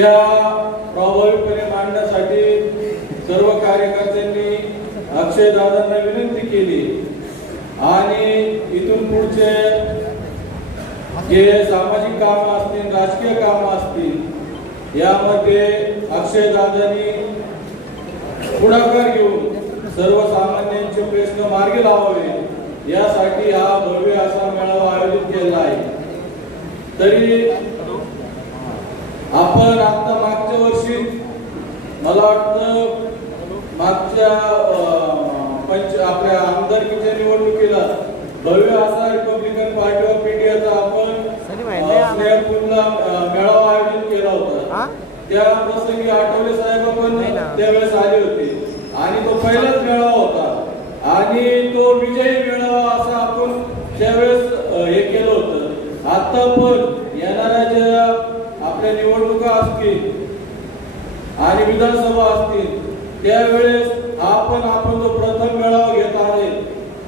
त्या प्रभावीपणे मांडण्यासाठी सर्व कार्यकर्त्यांनी अक्षय दादांना विनंती केली आणि इथून पुढचे जे सामाजिक कामं असतील, राजकीय कामं असतील, यामध्ये अक्षय दादांनी पुढाकार घेऊन सर्वसामान्यांचे प्रश्न मार्गी लावावे यासाठी हा भव्य असा मेळावा आयोजित केला आहे. तरी आपण आता मागच्या वर्षी मला वाटतं मागच्या आपल्या आमदारकीच्या निवडणुकीला भव्य असा रिपब्लिकन पार्टी ऑफ इंडियाचा आपण स्नेहपूरला मेळावा आयोजित केला होता. त्या प्रसंगी आठवले साहेब पण त्यावेळेस आले होते आणि तो पहिलाच मेळावा होता आणि तो विजयी मेळावा असा आपण त्यावेळेस हे केलं होतं. आता पण येणाऱ्या ज्या आपल्या निवडणुका असतील आणि विधानसभा असतील त्यावेळेस आपण जो प्रथम मेळावा घेत आहे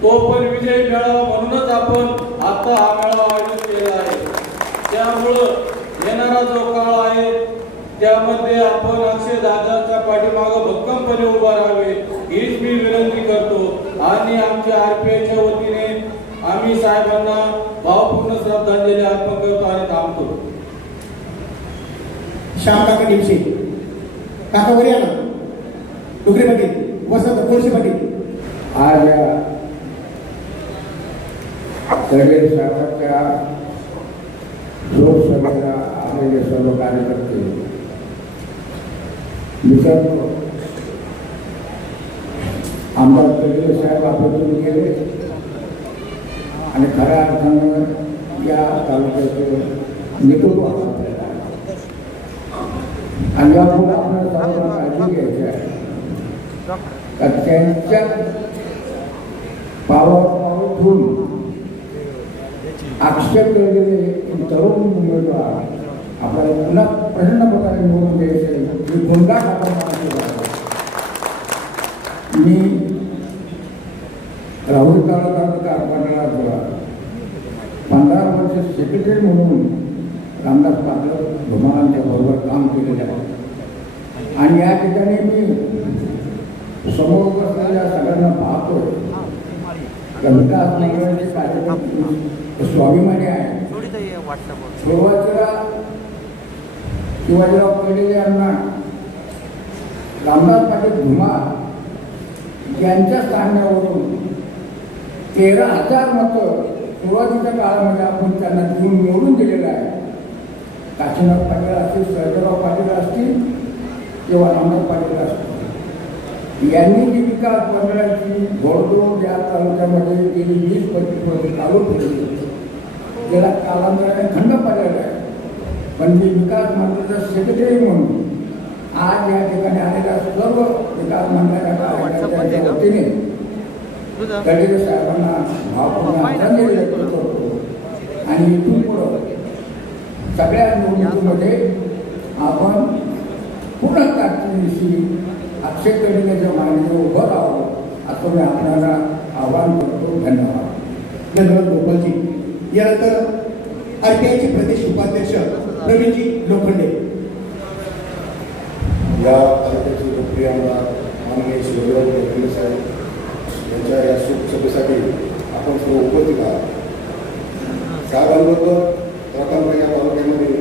तो पण विजयी मेळावा म्हणूनच आपण आता हा मेळावा आयोजित केला आहे. त्यामुळं येणारा जो काळ आहे त्यामध्ये आपण अक्षय दादांच्या पाठीमागं भक्कमपणे उभा राहावे हीच मी विनंती करतो आणि आमच्या आरपीआयच्या वतीने आम्ही साहेबांना भावपूर्ण श्रद्धांजली अर्पण करतो आणि थांबतो. श्याम काका दिवशी काका वर या ना, डुगरे पाटील, वसंत कोळसे पाटील. आज सगळे साहेबांच्या शोक सभेला आलेले सर्व कार्यकर्ते मित्रांनो, आमदार तडे साहेब आपण गेले आणि खऱ्या अर्थानं या तालुक्याचे नेतृत्व आणि यापुढे आपल्याला सर्वांना काळजी घ्यायची आहे का त्यांच्या पावलं ठेवून आक्षेप केलेले तरुण उमेदवार आपल्याला पुन्हा प्रचंड प्रकारे निवडून द्यायचे ही भूमिका आपण मी राहुल तालुका कारखान्याला 15 वर्ष सेक्रेटरी म्हणून रामदास पाटील धुमाळांच्या बरोबर काम केलेलं आहे आणि या ठिकाणी मी समोर बसलेल्या सगळ्यांना पाहतो. विकास मंडळाचे कार्यक्रम स्वाभिमानी आहे. सुरुवातीला शिवाजीराव पेढे यांना रामदास पाटील धुमाळ यांच्या स्थानावरून 13,000 मतं सुरुवातीच्या काळामध्ये आपण त्यांना देऊन निवडून दिलेलं आहे. काशीनाथ पाटील असतील, सर्जेराव पाटील असतील किंवा रामदास पाटील असतील, यांनी जी विकास मंडळाची घोडदौड या तालुक्यामध्ये गेली 20-25 वर्ष चालू केली त्याला कालांतराने खंड पडलेला आहे. पण मी विकास मंडळाचा सेक्रेटरी म्हणून आज या ठिकाणी आलेल्या सर्व विकास मंडळाच्या वतीने तडे साहेबांना भावपूर्ण आदरांजली व्यक्त करतो आणि इथून पुढं सगळ्या निवडणुकीमध्ये आपण पूर्ण ताकदीनिशी अक्षय तडे मार्गाने उभं राहावं असं मी आपल्याला आवाहन करतो. धन्यवाद. धन्यवाद गोपालजी. यानंतर आरपीआयचे प्रदेश उपाध्यक्ष प्रवीणजी लोखंडे. या तालुक्याचे लोकप्रिय आमदार माननीय शिवराज देशमुख साहेब यांच्या या सभेसाठी आपण सर्व उपस्थित आहात. साहेबांबरोबर प्रथम या तालुक्यामध्ये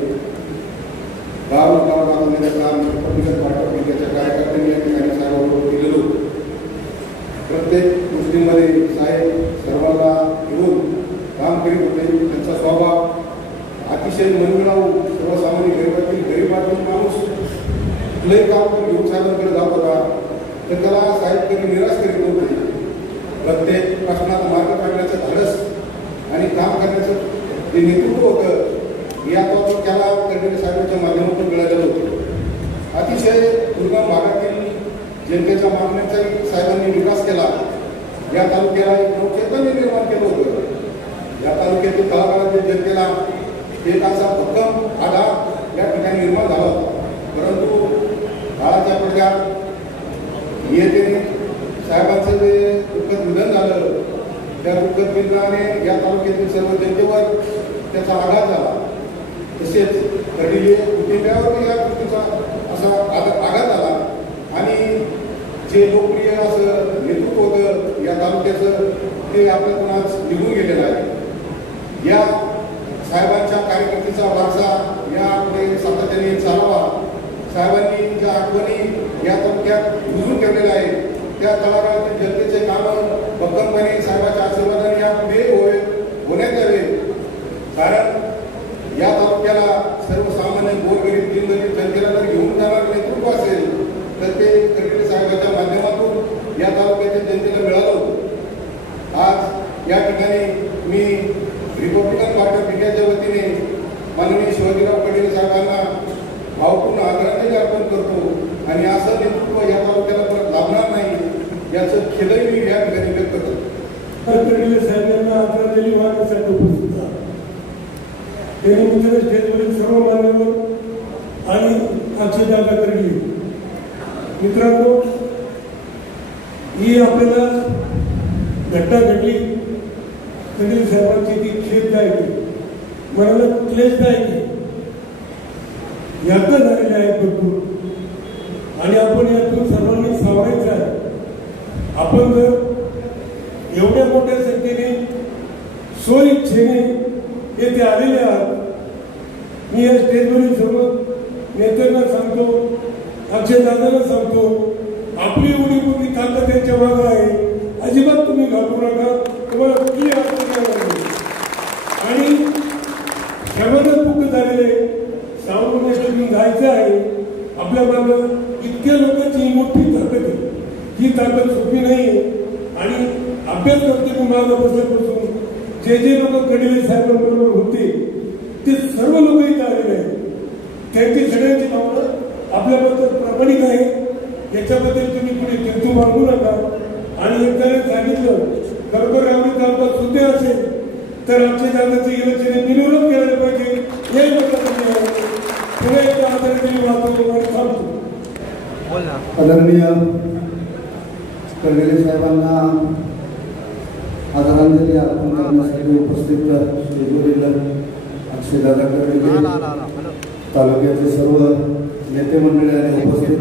गाव गावामध्ये काम रिपब्लिकन पार्टी ऑफ इंडियाच्या कार्यकर्त्यांनी या ठिकाणी साहेबांबरोबर केलेलो प्रत्येक गोष्टींमध्ये साहेब सर्वांना घेऊन काम करीत होते. त्यांचा स्वभाव अतिशय मनमिळावू, सर्वसामान्य गरीबातून माणूस कुठलंही काम घेऊन साहेबांकडे जात होता तर त्याला साहेब कधी निराश करीत नव्हते. प्रत्येक प्रश्नात मार्ग काढण्याचं धाडस आणि काम करण्याचं जे नेतृत्व होतं या त्याला कर्मचारी साहेबांच्या माध्यमातून मिळालेलं होतं. अतिशय दुर्गम भागातील जनतेच्या मागण्यांचा साहेबांनी विकास केला. या तालुक्याला एक नवचैतन्य निर्माण केलं होतं. या तालुक्यातील तळागाळातील जनतेला एक असा भक्कम आधार या ठिकाणी निर्माण झाला होता. परंतु काळाच्या पडद्यात येते साहेबांचं जे दुःखद निधन झालं त्या दुःखद निधनाने या तालुक्यातील सर्व जनतेवर त्याचा आघात झाला. तसेच घडलेले कुटुंबियावर या त्यांचा असा आघात आला आणि जे लोकप्रिय असं नेतृत्व होतं या तालुक्याचं ते आपल्याकडून आज निघून गेलेलं आहे. या साहेबांच्या कार्यकर्तीचा वारसा यापुढे सातत्याने चालावा. साहेबांनी ज्या आठवणी या तालुक्यात रुजून ठेवलेल्या आहेत त्या तळागाळातील जनतेचे कामं भक्कमपणे साहेबांच्या आशीर्वादाने यापुढे होण्यात यावे. कारण या तालुक्याला सर्वसामान्य गोरगरीब दिनगरीब जनतेला जर घेऊन जाणार नेतृत्व असेल तर ते कर्डिले साहेबांच्या माध्यमातून या भागाच्या जनतेला मिळालं होतं. आज या ठिकाणी मी रिपब्लिकन पार्टी ऑफ इंडियाच्या वतीने माननीय शिवाजीराव कर्डिले साहेबांना भावपूर्ण आदरांजली अर्पण करतो आणि असं नेतृत्व या तालुक्याला परत लाभणार नाही याचं खेदही मी या ठिकाणी व्यक्त करतो. कर्डिले साहेबांना आदरांजली वाहण्यासाठी उपस्थित आहे. त्यानिमित्ताने स्टेजवरील सर्व मान्यवर आणि अक्षयदादा कर्डिले मित्रांनो, ही आपल्याला घटना घडली कर्डिले साहेबांची ती खेददायक मला क्लेशदायक यातनं झालेले आहेत भरपूर आणि आपण यातून सर्वांनी सावरायचं आहे. आपण जर एवढ्या मोठ्या संख्येने स्वइच्छेने येथे आलेले आहात, मी या स्टेजवरील सर्व नेत्यांना सांगतो, अक्षयदादांना सांगतो, आपली एवढी पूर्वी ताकद त्यांच्या मागे आहे, अजिबात तुम्ही घाबरू नका. तुम्हाला कुठली अडचण नाही आणि क्षमताच मुक्त झालेले सावरून जायचं आहे. आपल्या मागं इतक्या लोकांची मोठी ताकद आहे, ही ताकद सोपी नाही आणि अभ्यास करते मी मागं बसल्यापासून जे लोक कर्डिले साहेबांबरोबर होते ते सर्व लोक इथे आलेले आहेत. त्यांची सगळ्यांची भावना आपल्याबद्दल प्रामाणिक आहे. याच्याबद्दल तुम्ही पुढे किंतू मागू नका. आणि एकदा सांगितलं खरोखर रावणी तालुका सुद्धा असेल तर अक्षयदादाचे इलेक्शन निर्विरोध केलं पाहिजे. हे पुढे एकदा आदरणीय वाहतूक आणि थांबतो. आदरणीय कर्डिले साहेबांना आदरांजली अर्पण करण्यासाठी उपस्थित स्टेजवरील अक्षयदादा कर्डिले, तालुक्याचे सर्व नेते मंडळी आणि उपस्थित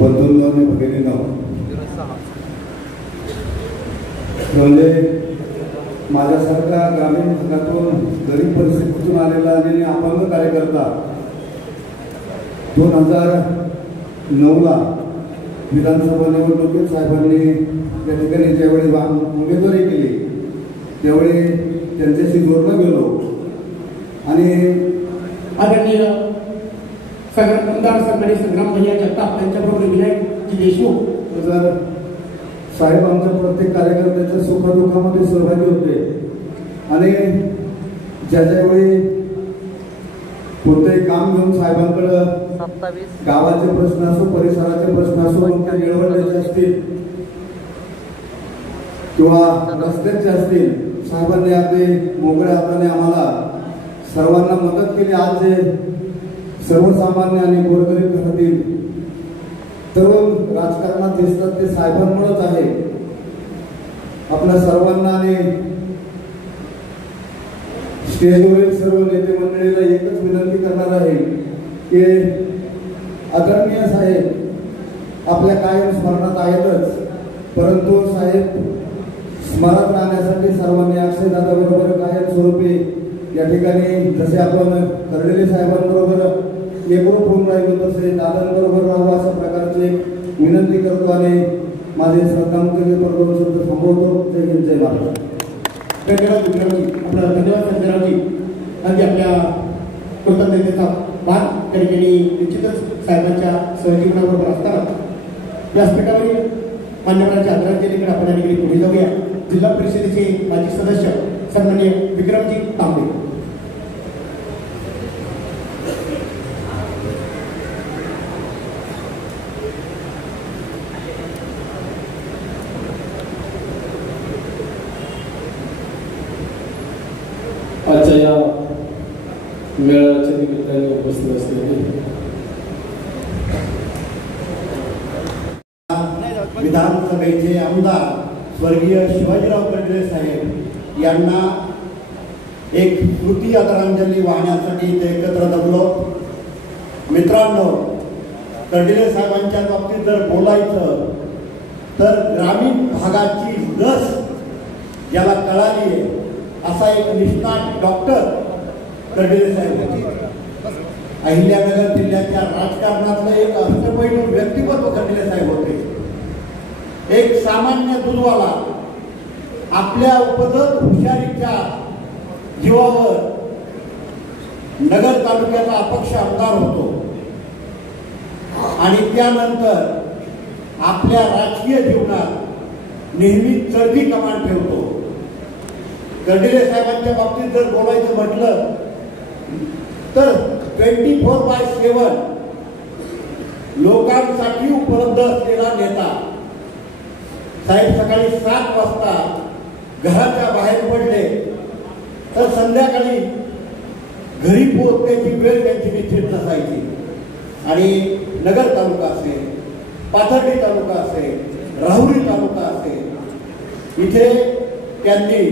बंधूंनो आणि भगिनींनो, म्हणजे माझ्यासारखा ग्रामीण भागातून गरीब परिस्थितीतून आलेला आणि अपंग कार्यकर्ता 2009ला विधानसभा निवडणुकीत साहेबांनी त्या ठिकाणी ज्यावेळी उमेदवारी केली त्यावेळी त्यांच्याशी जोडलं गेलो आणि आदरणीय आमदार सन्माननीय संग्राम भैया जगताप यांच्याबरोबर विनायकजी देशमुख तर साहेब आमच्या प्रत्येक कार्यकर्त्याच्या सुखदुःखामध्ये सहभागी होते आणि ज्यावेळी कोणतंही काम घेऊन साहेबांकडं गावाचे प्रश्न असो, परिसराचे प्रश्न असो, कोणत्या निवडण्याचे असतील किंवा रस्त्याचे असतील, साहेबांनी अगदी मोकळ्या हाताने आम्हाला सर्वांना मदत केली. आज जे सर्वसामान्य आणि गोरगरीब घरातील तरुण राजकारणात दिसतात ते साहेबांमुळेच आहे. आपल्या सर्वांना आणि स्टेजवरील सर्व नेते मंडळीला एकच विनंती करणार आहे की आदरणीय साहेब आपल्या कायम स्मरणात आहेतच, परंतु साहेब स्मरणात राहण्यासाठी सर्वांनी अक्षयदादा बरोबर कायम स्वरूपी या ठिकाणी जसे आपण कर्डिले साहेबांबरोबर एकरूप होऊन राहिलो तसे दादांबरोबर राहावं अशा प्रकारची विनंती करतो आणि माझे श्रद्धांजली प्रबोधन शब्द संबोधतो. जय हिंद, जय महाराष्ट्र. धन्यवाद विक्रमजी, आपला धन्यवाद संजयरावजी. अगदी आपल्या कृतज्ञतेचा मान त्या ठिकाणी निश्चितच साहेबांच्या सहजीवनाबरोबर असताना व्यासपीठावरील मान्यवरांच्या आदरांजलीकडे आपण आणि पुढे जाऊया. जिल्हा परिषदेचे माजी सदस्य सन्माननीय विक्रमजी तांबे. आजच्या या मेळाव्याच्या निमित्ताने उपस्थित असलेले विधानसभेचे आमदार स्वर्गीय शिवाजीराव कर्डिले साहेब यांना एक स्मृती आदरांजली वाहण्यासाठी इथे एकत्र जमलो. मित्रांनो, कर्डिले साहेबांच्या बाबतीत जर बोलायचं तर ग्रामीण भागाची लस ज्याला कळाली आहे असा एक निष्णात डॉक्टर कर्डिले साहेब होते. अहिल्यानगर जिल्ह्याच्या राजकारणातलं एक अष्टपैलू व्यक्तिमत्व कर्डिले साहेब होते. एक सामान्य दूधवाला आपल्या उपदत हुशारीच्या जीवावर नगर तालुक्याचा अपक्ष आमदार होतो आणि त्यानंतर आपल्या राजकीय जीवनात नेहमी चढती कमान ठेवतो. कर्डिले साहेबांच्या बाबतीत जर बोलायचं म्हटलं तर 24/7 लोकांसाठी उपलब्ध असलेला नेता. साहेब सकाळी 7 वाजता घराच्या बाहेर पडले तर संध्याकाळी घरी पोहोचण्याची वेळ त्यांची निश्चित नसायची. आणि नगर तालुका असेल, पाथर्डी तालुका असेल, राहुरी तालुका असेल, इथे त्यांनी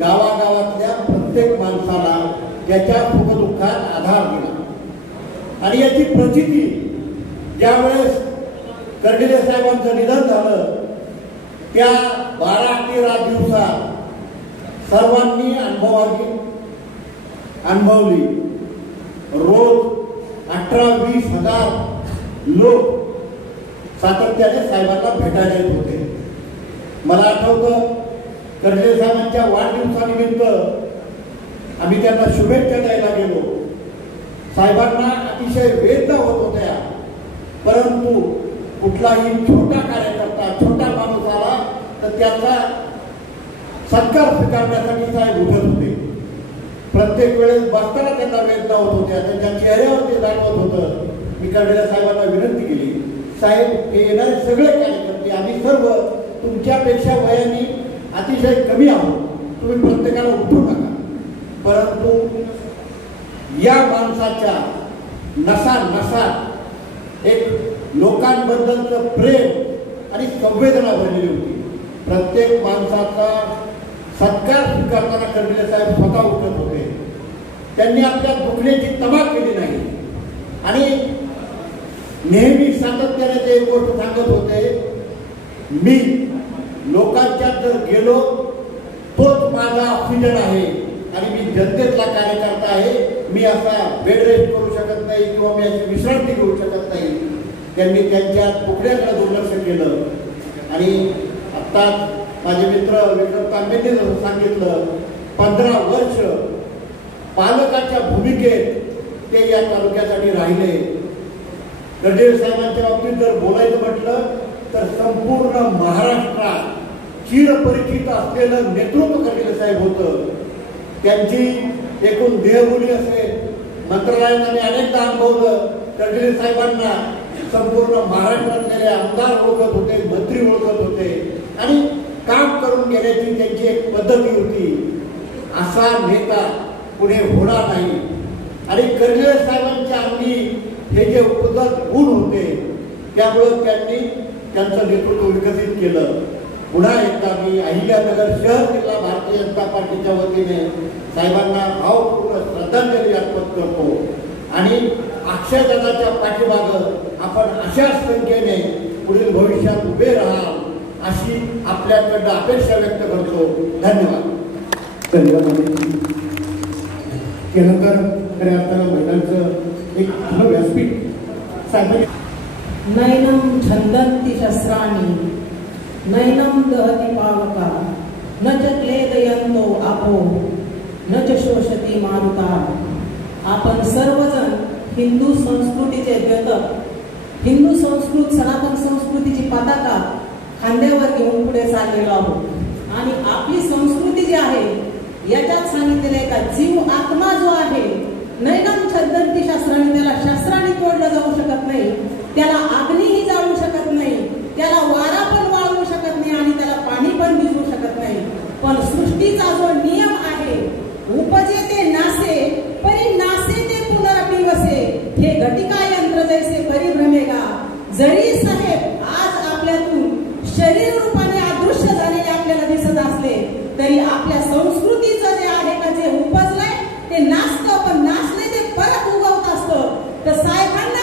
गावागावातल्या प्रत्येक माणसाला त्याच्या सुखदुःखात आधार दिला. आणि याची प्रचिती ज्यावेळेस कर्डिले साहेबांचं निधन झालं त्या 12-13 दिवसात सर्वांनी अनुभवली. रोज 18-20 हजार लोक सातत्याने साहेबांना भेटायला येत होते. मला आठवतं कर्डिले साहेबांच्या वाढदिवसानिमित्त आम्ही त्यांना शुभेच्छा द्यायला गेलो. साहेबांना अतिशय वेदना होत होत्या, परंतु कुठलाही छोटा कार्यकर्ता, छोटा माणूस आला तर त्याचा सत्कार स्वीकारण्यासाठी साहेब उठत होते. प्रत्येक वेळेस बसताना त्यांना वेदना होत होत्या, त्यांच्या चेहऱ्यावर ते जाणवत होतं. मी कर्डिले साहेबांना विनंती केली, साहेब हे येणारे सगळे कार्यकर्ते आम्ही सर्व तुमच्यापेक्षा वयाने अतिशय कमी आहोत, तुम्ही प्रत्येकाला उठू नका. परंतु या माणसाच्या नसा एक लोकांबद्दलचं प्रेम आणि संवेदना भरलेली होती. प्रत्येक माणसाचा सत्कार स्वीकारताना कर्डिले साहेब स्वतः उठत होते. त्यांनी आपल्या दुखण्याची तमा केली नाही आणि नेहमी सातत्याने ते एक गोष्ट सांगत होते, मी लोकांच्यात जर गेलो तोच माझा ऑक्सिजन आहे आणि मी जनतेतला कार्यकर्ता आहे. मी असा बेड रेस्ट करू शकत नाही किंवा मी अशी विश्रांती घेऊ शकत नाही. त्यांनी त्यांच्या तुकड्याकडे दुर्लक्ष केलं. आणि आता माझे मित्र विक्रम तांबेंनी जसं सांगितलं, 15 वर्ष पालकाच्या भूमिकेत ते या तालुक्यासाठी राहिले. कर्डिले साहेबांच्या बाबतीत जर बोलायचं म्हटलं तर संपूर्ण महाराष्ट्रात चिरपरिचित असलेलं नेतृत्व कर्डिले साहेब होतं. त्यांची एकूण देहबोली असेल, मंत्रालयात आम्ही अनेकदा अनुभवलं. कर्डिले साहेबांना संपूर्ण महाराष्ट्रातले आमदार ओळखत होते, मंत्री ओळखत होते आणि काम करून घेण्याची त्यांची एक पद्धती होती. असा नेता पुढे होणार नाही. आणि कर्डिले साहेबांच्या अंगी हे जे उपदत गुण होते त्यामुळे त्यांनी त्यांचं नेतृत्व विकसित केलं. पुन्हा एकदा मी अहिल्यानगर शहर जिल्हा भारतीय जनता पार्टीच्या वतीने साहेबांना भावपूर्ण श्रद्धांजली अर्पण करतो. आणि अक्षयदादाच्या पाठीमागं आपण अशाच संख्येने पुढील भविष्यात उभे राहाल अशी आपल्याकडनं अपेक्षा व्यक्त करतो. धन्यवाद. त्यानंतर खऱ्या अर्थानं महिलांचं एक व्यासपीठ साहेब. नैनम छंदन्ति शस्त्राणि नैनम दहति पावका न च क्लेदयन्तो आपो न च शोषति मारुता. आपण सर्वजण हिंदू संस्कृतीचे द्योतक, हिंदू संस्कृत सनातन संस्कृतीची पताका खांद्यावर घेऊन पुढे चाललेलो आहोत. आणि आपली संस्कृती जी आहे याच्यात सांगितलेलं आहे का जीव आत्मा जो आहे नैनम छंदन्ति शस्त्राणि, त्याला शस्त्राने तोडलं जाऊ शकत नाही, त्याला अग्नीही जाळू शकत नाही, त्याला वारा पण वाळवू शकत नाही आणि त्याला पाणी पण भिजवू शकत नाही. पण सृष्टीचा जो नियम आहे, उपजे ते नासे परी नासे ते पुनरपि वसे, हे घटिका यंत्र जैसे परिभ्रमेगा. जरी साहेब आज आपल्यातून शरीर रूपाने अदृश्य झालेले आपल्याला दिसत असले तरी आपल्या संस्कृतीचं जे आहे का जे उपजलंय ते नाचतं, पण नाचले ते परत उगवत असतं. तर साहेबांना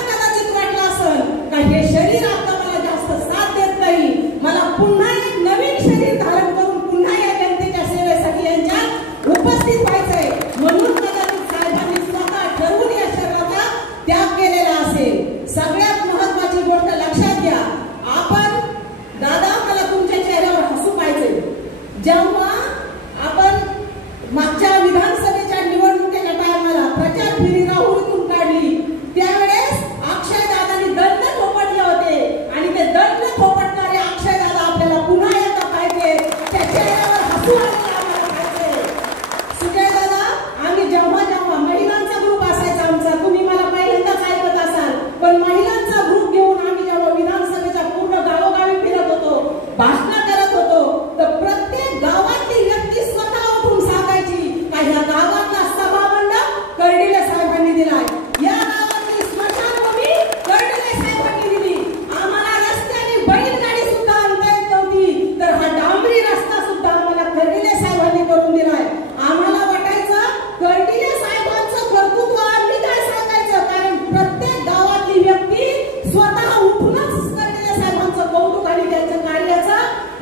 भाषण करत होतो तर प्रत्येक गावातली व्यक्ती स्वतः उठून सांगायची का ह्या गावातला सभामंडप कर्डिले साहेबांनी दिलाय, या गावातली स्मशानभूमी कर्डिले साहेबांनी दिली, आम्हाला रस्त्याने बैलगाडी सुद्धा आणता येत नव्हती तर हा डांबरी रस्ता सुद्धा आम्हाला कर्डिले साहेबांनी करून दिलाय. आम्हाला वाटायचं कर्डिले साहेबांचं कर्तृत्व आम्ही काय सांगायचं, कारण प्रत्येक गावातली व्यक्ती स्वतः उठूनच कर्डिले साहेबांचं कौतुक आणि त्यांच्या कार्याचं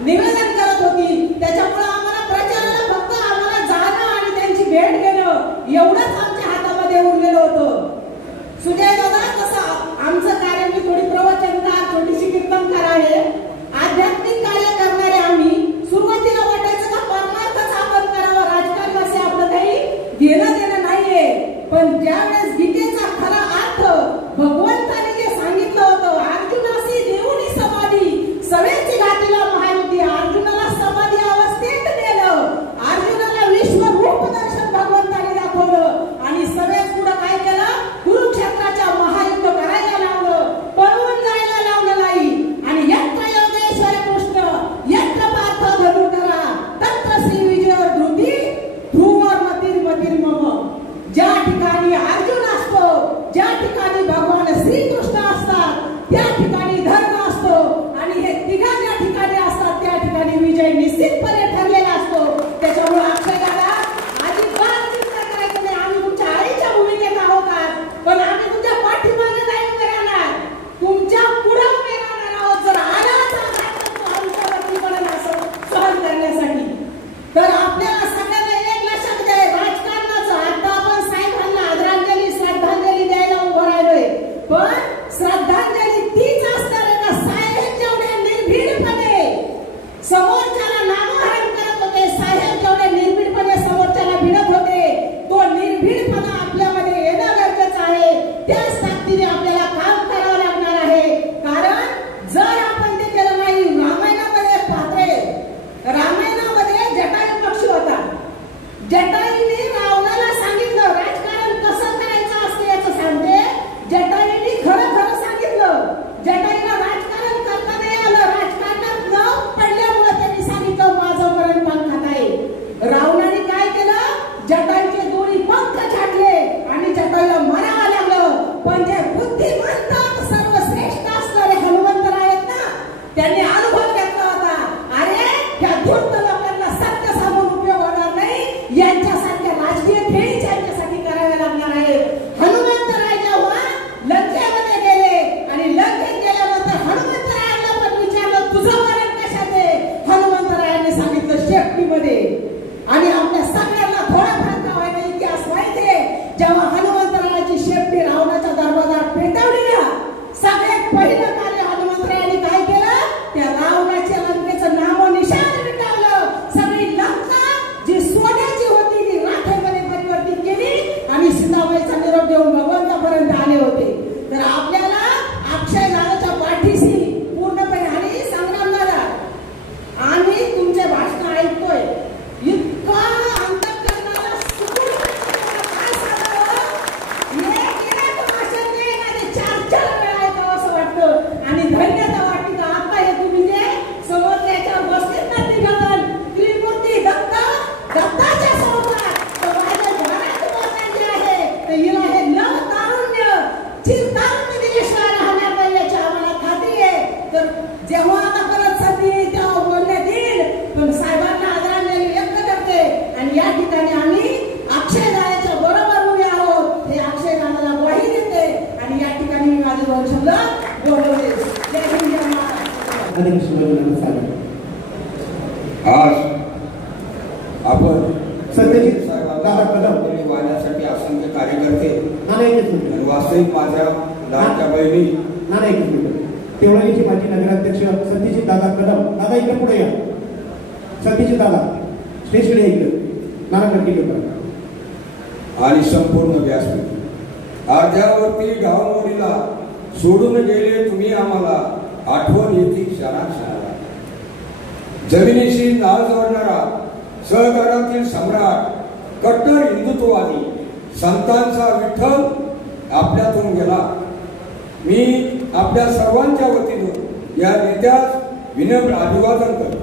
निवेदन करत होती. त्याच्यामुळे आम्हाला प्रचाराला फक्त आम्हाला जाणं आणि त्यांची भेट घेणं एवढंच आमच्या हातामध्ये उरलेलं होतं. सुजय दादा कसं आमचं कार्य, मी थोडी प्रवचनकार छोटीशी कीर्तनकार आहे, आध्यात्मिक कार्य करणारे आम्ही. सुरुवातीला वाटायचं का परमार्थच आपण करावं, राजकारणाशी आपलं काही घेणं देणं नाहीये, पण ज्यावेळेस गीतेचा खरा अर्थ भगवंताने जे सांगितलं होतं, अर्जुनाशी देऊनी समाधी सवेची घातीला महायुती, अर्जुनाला समाधी अवस्थेत नेलं, अर्जुनाला विश्वरूप दर्शन भगवंताने दाखवलं आणि सगळ्यात पुढे काय केलं, कुरुक्षेत्राच्या महायुद्ध करायला लावलं, पळून जायला लावलं नाही. आणि यत्र योगेश्वर कृष्ण यत्र पार्थ धनुर्धरा तत्र श्री विजय धृती ध्रुवर मतिर्मतिर्मम. ज्या ठिकाणी अर्जुन असतो, ज्या ठिकाणी भगवान श्रीकृष्ण असतात, त्या ठिकाणी धर्म असतो आणि हे तिघा ज्या ठिकाणी असतात त्या ठिकाणी विजय निश्चितपणे ठरलेला असतो. त्याच्यामुळे अक्षय दादा अजिबात चिंता करायचं नाही, आम्ही तुमच्या आईच्या भूमिकेत आहोत, पण आम्ही तुमच्या पाठीमागे नाही उभे राहणार, तुमच्या पुढे उभे राहणार आहोत. जर आलाच आमच्यावरती पडेल असं सहन करण्यासाठी. तर आपल्याला सगळ्यांना एक लक्षात घ्या, राजकारणाचं आता आपण साहेबांना आदरांजली श्रद्धांजली द्यायला उभं राहिलोय, पण श्रद्धांजली तीच असणार आहे का साहेब जेवढे निर्भीडपणे समोरच्याला नामोहरण करत होते, साहेब जेवढे निर्भीडपणे समोरच्याला भिडत होते, तो निर्भीडपणा आपल्यामध्ये येणं गरजेचं आहे. त्याच ताकदीने आपल्याला काम करावं लागणार आहे. कारण जर आपण ते केलं नाही, रामायणामध्ये पात्रे, रामायणामध्ये जटायू पक्षी होता, जटायूने रावणाला सांगितलं राजकारण कसं करायचं असते याचं सांगते, जटायूने खरं खरं सांगितलं, जटायूला राजकारण करता नाही आलं, राजकारणात न पडल्यामुळे त्यांनी सांगितलं माझं मरण पंखात आहे. रावणाने काय केलं, जटायूचे दोन्ही पंख छाटले आणि जटायूला मारावं लागलं. पण जे बुद्धिमंत सर्वश्रेष्ठ असणारे हनुमंतराय आहेत ना, त्यांनी अनुभव घेतला होता, अरे ह्या धूर्त लोकांना सत्य सांगून उपयोग होणार नाही, यांच्यासारख्या राजकीय खेळी यांच्यासाठी कराव्या लागणार आहे. हनुमंतराय जेव्हा लंकेमध्ये गेले आणि लंकेत गेल्यानंतर हनुमंतरायांना पण विचारलं तुझं मरण कशात आहे, हनुमंतरायांनी सांगितलं शेपटीमध्ये. आणि आपल्या सगळ्यांना थोडाफार का व्हायचा इतिहास माहिती आहे, जेव्हा हनुमंतरायाची शेपटी रावणाच्या दरबारात पेटवली ना, सगळ्यात पहिलं कार्य हनुमंतरायांनी काय केलं, त्या रावणाच्या लंकेचं नाव निशाण मिटवलं. सगळी लंका जी सोन्याची होती ती राखेमध्ये परिवर्तित केली आणि सीताबाईचा निरोप देऊन भगवंतापर्यंत आले होते. तर आपल्याला अक्षय दादाच्या पाठीशी पूर्णपणे, आणि संग्राम दादा आम्ही तुमचे भाषण ऐकतोय, इतका अंतःकरणाला सुकून काय सांगावं, एक भाषण नाही का ते 4-4 वेळा ऐकावं असं वाटतं. आणि धन्यता वाटते का आता हे तुम्ही जे समोरच्या बसलेत ना तिघजण, त्रिमूर्ती दत्त, दत्ताच्या समोर तर माझ्या घरात बसलेली आहे, तर हिला हे नव तारुण्य चिरतारुण्य दिल्याशिवाय राहणार नाही याची आम्हाला खात्री आहे. तर जेव्हा आता परत संधी येईल तेव्हा बोलण्यात येईल, पण साहेबांना आदरांजली व्यक्त करते. आणि या ठिकाणी आम्ही अक्षय दादाच्या बरोबर उभे आहोत, हे अक्षय दादाला ग्वाही देते आणि या ठिकाणी मी माझे 2 शब्द बोलवते. जय हिंद जय महाराष्ट्र. आज आपण सत्यजित दादा कदम वाहण्यासाठी असंख्य कार्यकर्ते आणि वास्तविक माझ्या लाडक्या बहिणी तेवढ्याची माझी नगराध्यक्ष सत्यजित दादा कदम, दादा इकडे पुढे या, सत्यजित दादा स्टेजकडे इकडे, नाना कडे आणि संपूर्ण व्यासपीठ अर्ध्यावरती गावमोडीला सोडून गेले तुम्ही आम्हाला, आठवण येते क्षणाक्षणाला. जमिनीशी नाळ जोडणारा सहकारातील सम्राट, कट्टर हिंदुत्ववादी संतांचा विठ्ठल आपल्यातून गेला. मी आपल्या सर्वांच्या वतीनं या नेत्यास विनम्र अभिवादन करतो.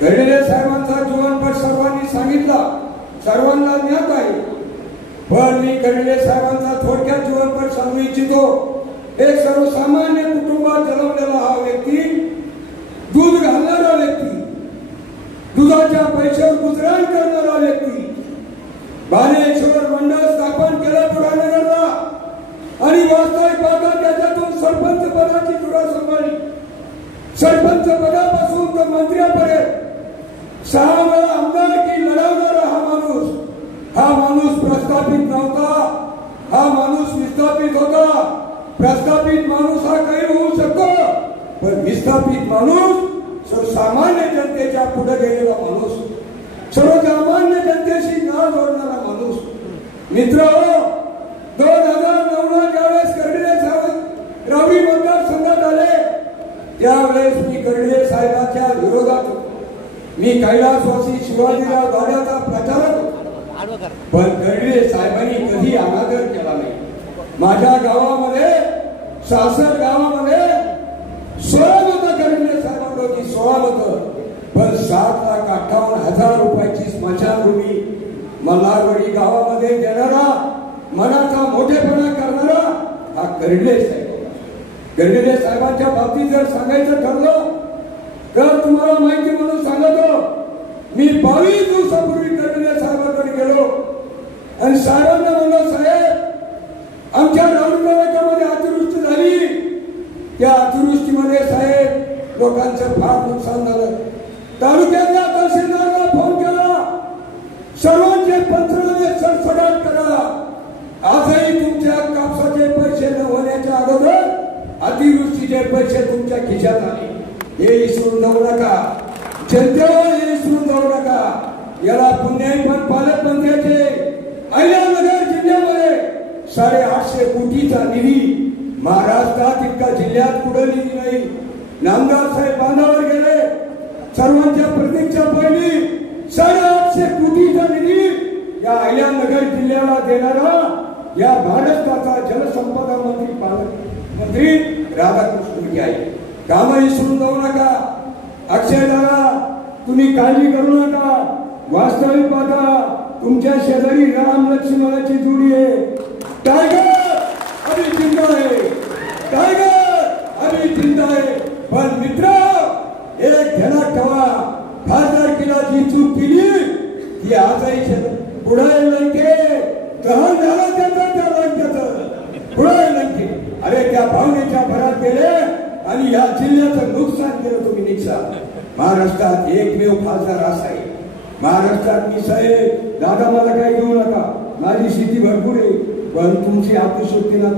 कर्डिले साहेबांचा जीवनपट सर्वांनी सांगितला, सर्वांना ज्ञात आहे. पण मी कर्डिले साहेबांचा थोडक्यात जीवनपट सांगू इच्छितो. एक सर्वसामान्य कुटुंबात जन्मलेला हा व्यक्ती, दूध घालणारा व्यक्ती, दुधाच्या पैशावर गुजराण करणारा व्यक्ती, बाणेश्वर मंडळ स्थापन केलं पुराणनगरला आणि वास्तविक भागात त्याच्यातून सरपंच पदाची धुरा सांभाळली. सरपंच पदापासून तर मंत्र्यापर्यंत 6 वेळा आमदारकी लढवणारा हा माणूस प्रस्थापित नव्हता. हा माणूस विस्थापित होता. प्रस्थापित माणूस हा काही होऊ शकतो, पण विस्थापित माणूस सर्वसामान्य जनतेच्या पुढे गेलेला माणूस, सर्वसामान्य जनतेशी नाळ जोडणारा माणूस. मित्र हो, 2009 ज्यावेळेस कर्डिले साहेब रावरी मतदारसंघात आले, त्यावेळेस मी कर्डिले साहेबांच्या विरोधात होतो. मी कैलासवासी शिवाजीराव दादाचा प्रचारक होतो. पण कर्डिले साहेबांनी कधी अनादर केला नाही. माझ्या गावामध्ये, सासर गावामध्ये 16 मतं कर्डिले साहेबांची, 16 मतं. पण 7,58,000 रुपयाची स्मशानभूमी मल्हारवाडी गावामध्ये देणारा, मनाचा मोठेपणा करणारा हा कर्डिले साहेब होता. कर्डिले साहेबांच्या बाबतीत जर सांगायचं ठरलं तर तुम्हाला माहिती म्हणून सांगतो, मी 22 दिवसापूर्वी कर्डिले साहेबांकडे गेलो आणि साहेबांना म्हणलो, साहेब आमच्या राऊरी तालुक्यामध्ये अतिवृष्टी झाली. त्या अतिवृष्टीमध्ये साहेब लोकांचं फार नुकसान झालं. तालुक्यातल्या तहसीलदाराला फोन केला, सर्वांचे पंचनामे सरसकट करा. आजही तुमच्या कापसाचे पैसे न होण्याच्या अगोदर अतिवृष्टीचे पैसे तुमच्या खिशात आले. हे विसरून जाऊ नका, जनतेवर हे विसरून जाऊ नका. याला पुण्याई पण पालकमंत्र्याचे अहिल्यानगर जिल्ह्यामध्ये 850 कोटीचा निधी, महाराष्ट्रात इतका जिल्ह्यात कुठं निधी नाही. नामदार साहेब बांधावर गेले, सर्वांच्या प्रतीक्षा पाहिली. 850 कोटीचा निधी या अहिल्यानगर जिल्ह्याला देणारा या महाराष्ट्राचा जलसंपदा मंत्री पालकमंत्री राधाकृष्ण विखे आहे. काम विसरून जाऊ नका. अक्षय दादा, तुम्ही काळजी करू नका. वास्तविक पाहता तुमच्या शेजारी राम लक्ष्मणाची जोडी आहे. टायगर अभी जिंदा आहे, टायगर अभी जिंदा आहे. पण मित्र, एक ध्यानात ठेवा, खासदारकीला जी चूक केली ती आजही पुढे लंके दहन झालं त्याचं, त्या लंकेचं पुढे लंके. अरे त्या भावनेच्या भरात गेले आणि या जिल्ह्याचं नुकसान केलं तुम्ही. नुकसान महाराष्ट्रात एकमेव खासदार असा आहे. महाराष्ट्रात मी साहेब दादा मला काही घेऊ नका, माझी शेती भरपूर आहे, पण तुमची आत्मशक्तीला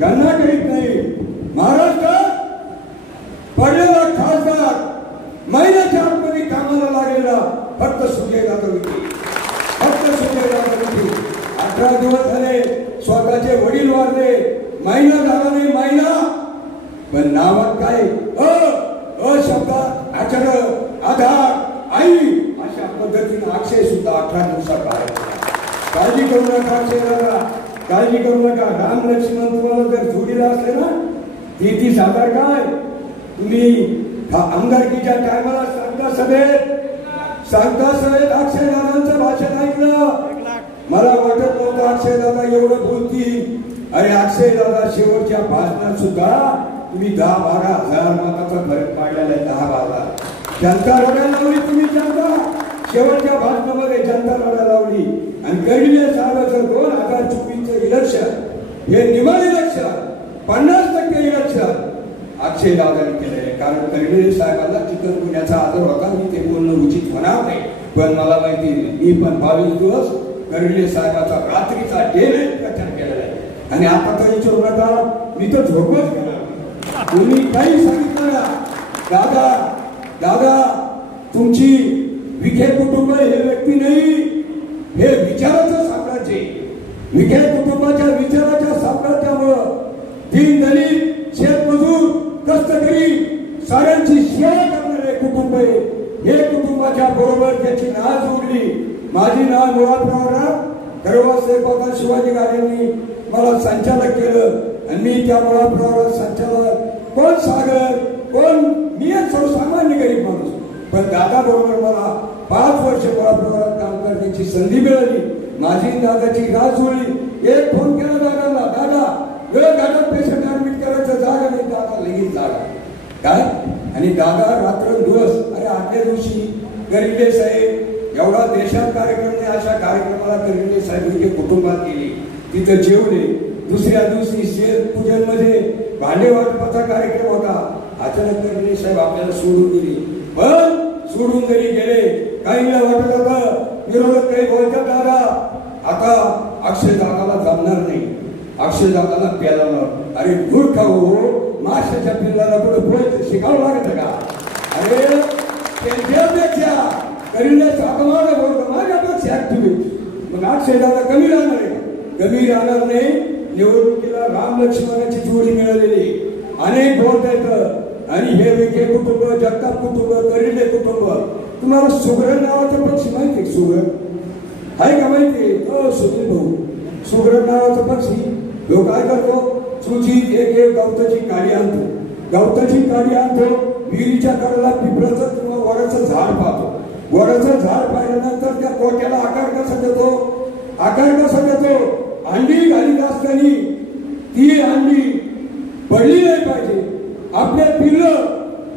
गणना करीत नाही. महाराष्ट्रात पडलेला खासदार महिन्याच्या आतमध्ये कामाला लागलेला फक्त सुजय दादा विखे, फक्त सुजय दादा विखे. 18 दिवस झाले, स्वतःचे वडील वारले, महिना झाला नाही, महिना. पण नावात काय शब्दात आचरण, आधार, आई अशा पद्धतीने अक्षय सुद्धा 18 दिवसात बाहेर. काळजी करू नका अक्षय दादा, काळजी करू नका. राम लक्ष्मण तुम्हाला जर जोडीला असले ना, 33,000 काय तुम्ही आमदारकीच्या टायमाला सांगता सभेत अक्षय दादांचं भाषण ऐकलं. मला वाटत नव्हतं अक्षय दादा एवढं बोलतील. अरे अक्षय दादा शेवटच्या भाषणात सुद्धा तुम्ही 10-12 हजार मताचा फरक पाडलेला आहे. 10-12 जनता लढायला लावली तुम्ही. जनता शेवटच्या भाषणामध्ये जनता लढायला लावली. आणि कर्डिले साहेबांचं 2024चं इलेक्शन हे निवड इलेक्शन 50% इलेक्शन अक्षय दादांनी केलंय. कारण कर्डिले साहेबांना चिकनगुन्ह्याचा आदर होता, मी ते बोलणं उचित होणार नाही. पण मला माहिती, मी पण 22 दिवस कर्डिले साहेबाचा रात्रीचा डेली प्रचार केलेला आहे. आणि आता तर विचारू नका, मी तर झोपच गेला. तुम्ही काही सांगितलं ना, दादा तुमची विखे कुटुंब हे व्यक्ती नाही, हे विचाराचं साम्राज्य. विखे कुटुंबाच्या विचाराच्या साम्राज्यामुळं दीन दलित, शेतमजूर, कष्टकरी साऱ्यांची सेवा करणारे कुटुंब आहे. हे कुटुंबाच्या बरोबर त्याची नाळ जोडली. माझी नाळ मुळाप्रवरा गर्भसेवका शिवाजी गाड्यांनी मला संचालक केलं आणि मी त्या मुळाप्रवरात संचालक. कोण सागर, कोण मी एक सर्वसामान्य गरीब माणूस, पण दादा बरोबर मला 5 वर्ष मुळाप्रमाणात काम करण्याची संधी मिळाली. माझी दादाची राज जुळली. एक फोन केला दादाला, दादा वेळ घालत पेशंट ऍडमिट करायचं, जागा नाही. दादा लगेच जागा काय. आणि दादा रात्रंदिवस, अरे आदल्या दिवशी गरिल्ले साहेब एवढा देशात कार्यक्रम नाही, अशा कार्यक्रमाला गरिल्ले साहेब इथे कुटुंबात गेले, तिथं जेवले. दुसऱ्या दिवशी शेत पूजन मध्ये भांडे वाटपाचा कार्यक्रम होता. अचानक गरिल्ले साहेब आपल्याला सोडून गेले. पण सोडून जरी गेले, काहींना वाटत होतं विरोधक काही बोलतात दादा आता अक्षय दादाला जमणार नाही, अक्षय दादाला प्याला. अरे मूर्ख हो, माशाच्या पिल्लाला पुढे बोलायचं शिकावं लागत का? अरे त्यांच्यापेक्षा गरिल्ले साहेबाला बोलतो माझ्यापेक्षा ऍक्टिव्ह. मग अक्षय दादा कमी राहणार आहे? कमी राहणार नाही. निवडणुकीला राम लक्ष्मणाची जोडी मिळालेली, अनेक बोलत येतं. आणि हे विखे कुटुंब, जगताप कुटुंब, गरिल्ले कुटुंब. तुम्हाला सुगरण नावाचं पक्षी माहिती आहे? सुगरण आहे का माहिती? सुनील भाऊ, सुगरण नावाचा पक्षी जो काय करतो, सुचीत एक गवताची काडी आणतो, गवताची काडी आणतो, विहिरीच्या कडेला पिंपळाचं किंवा वडाचं झाड पाहतो. वडाचं झाड पाहिल्यानंतर त्या कोट्याला आकार कसा देतो? आकार कसा देतो? अंडी घालीत असताना ती अंडी पडली नाही पाहिजे. आपले पिल्लं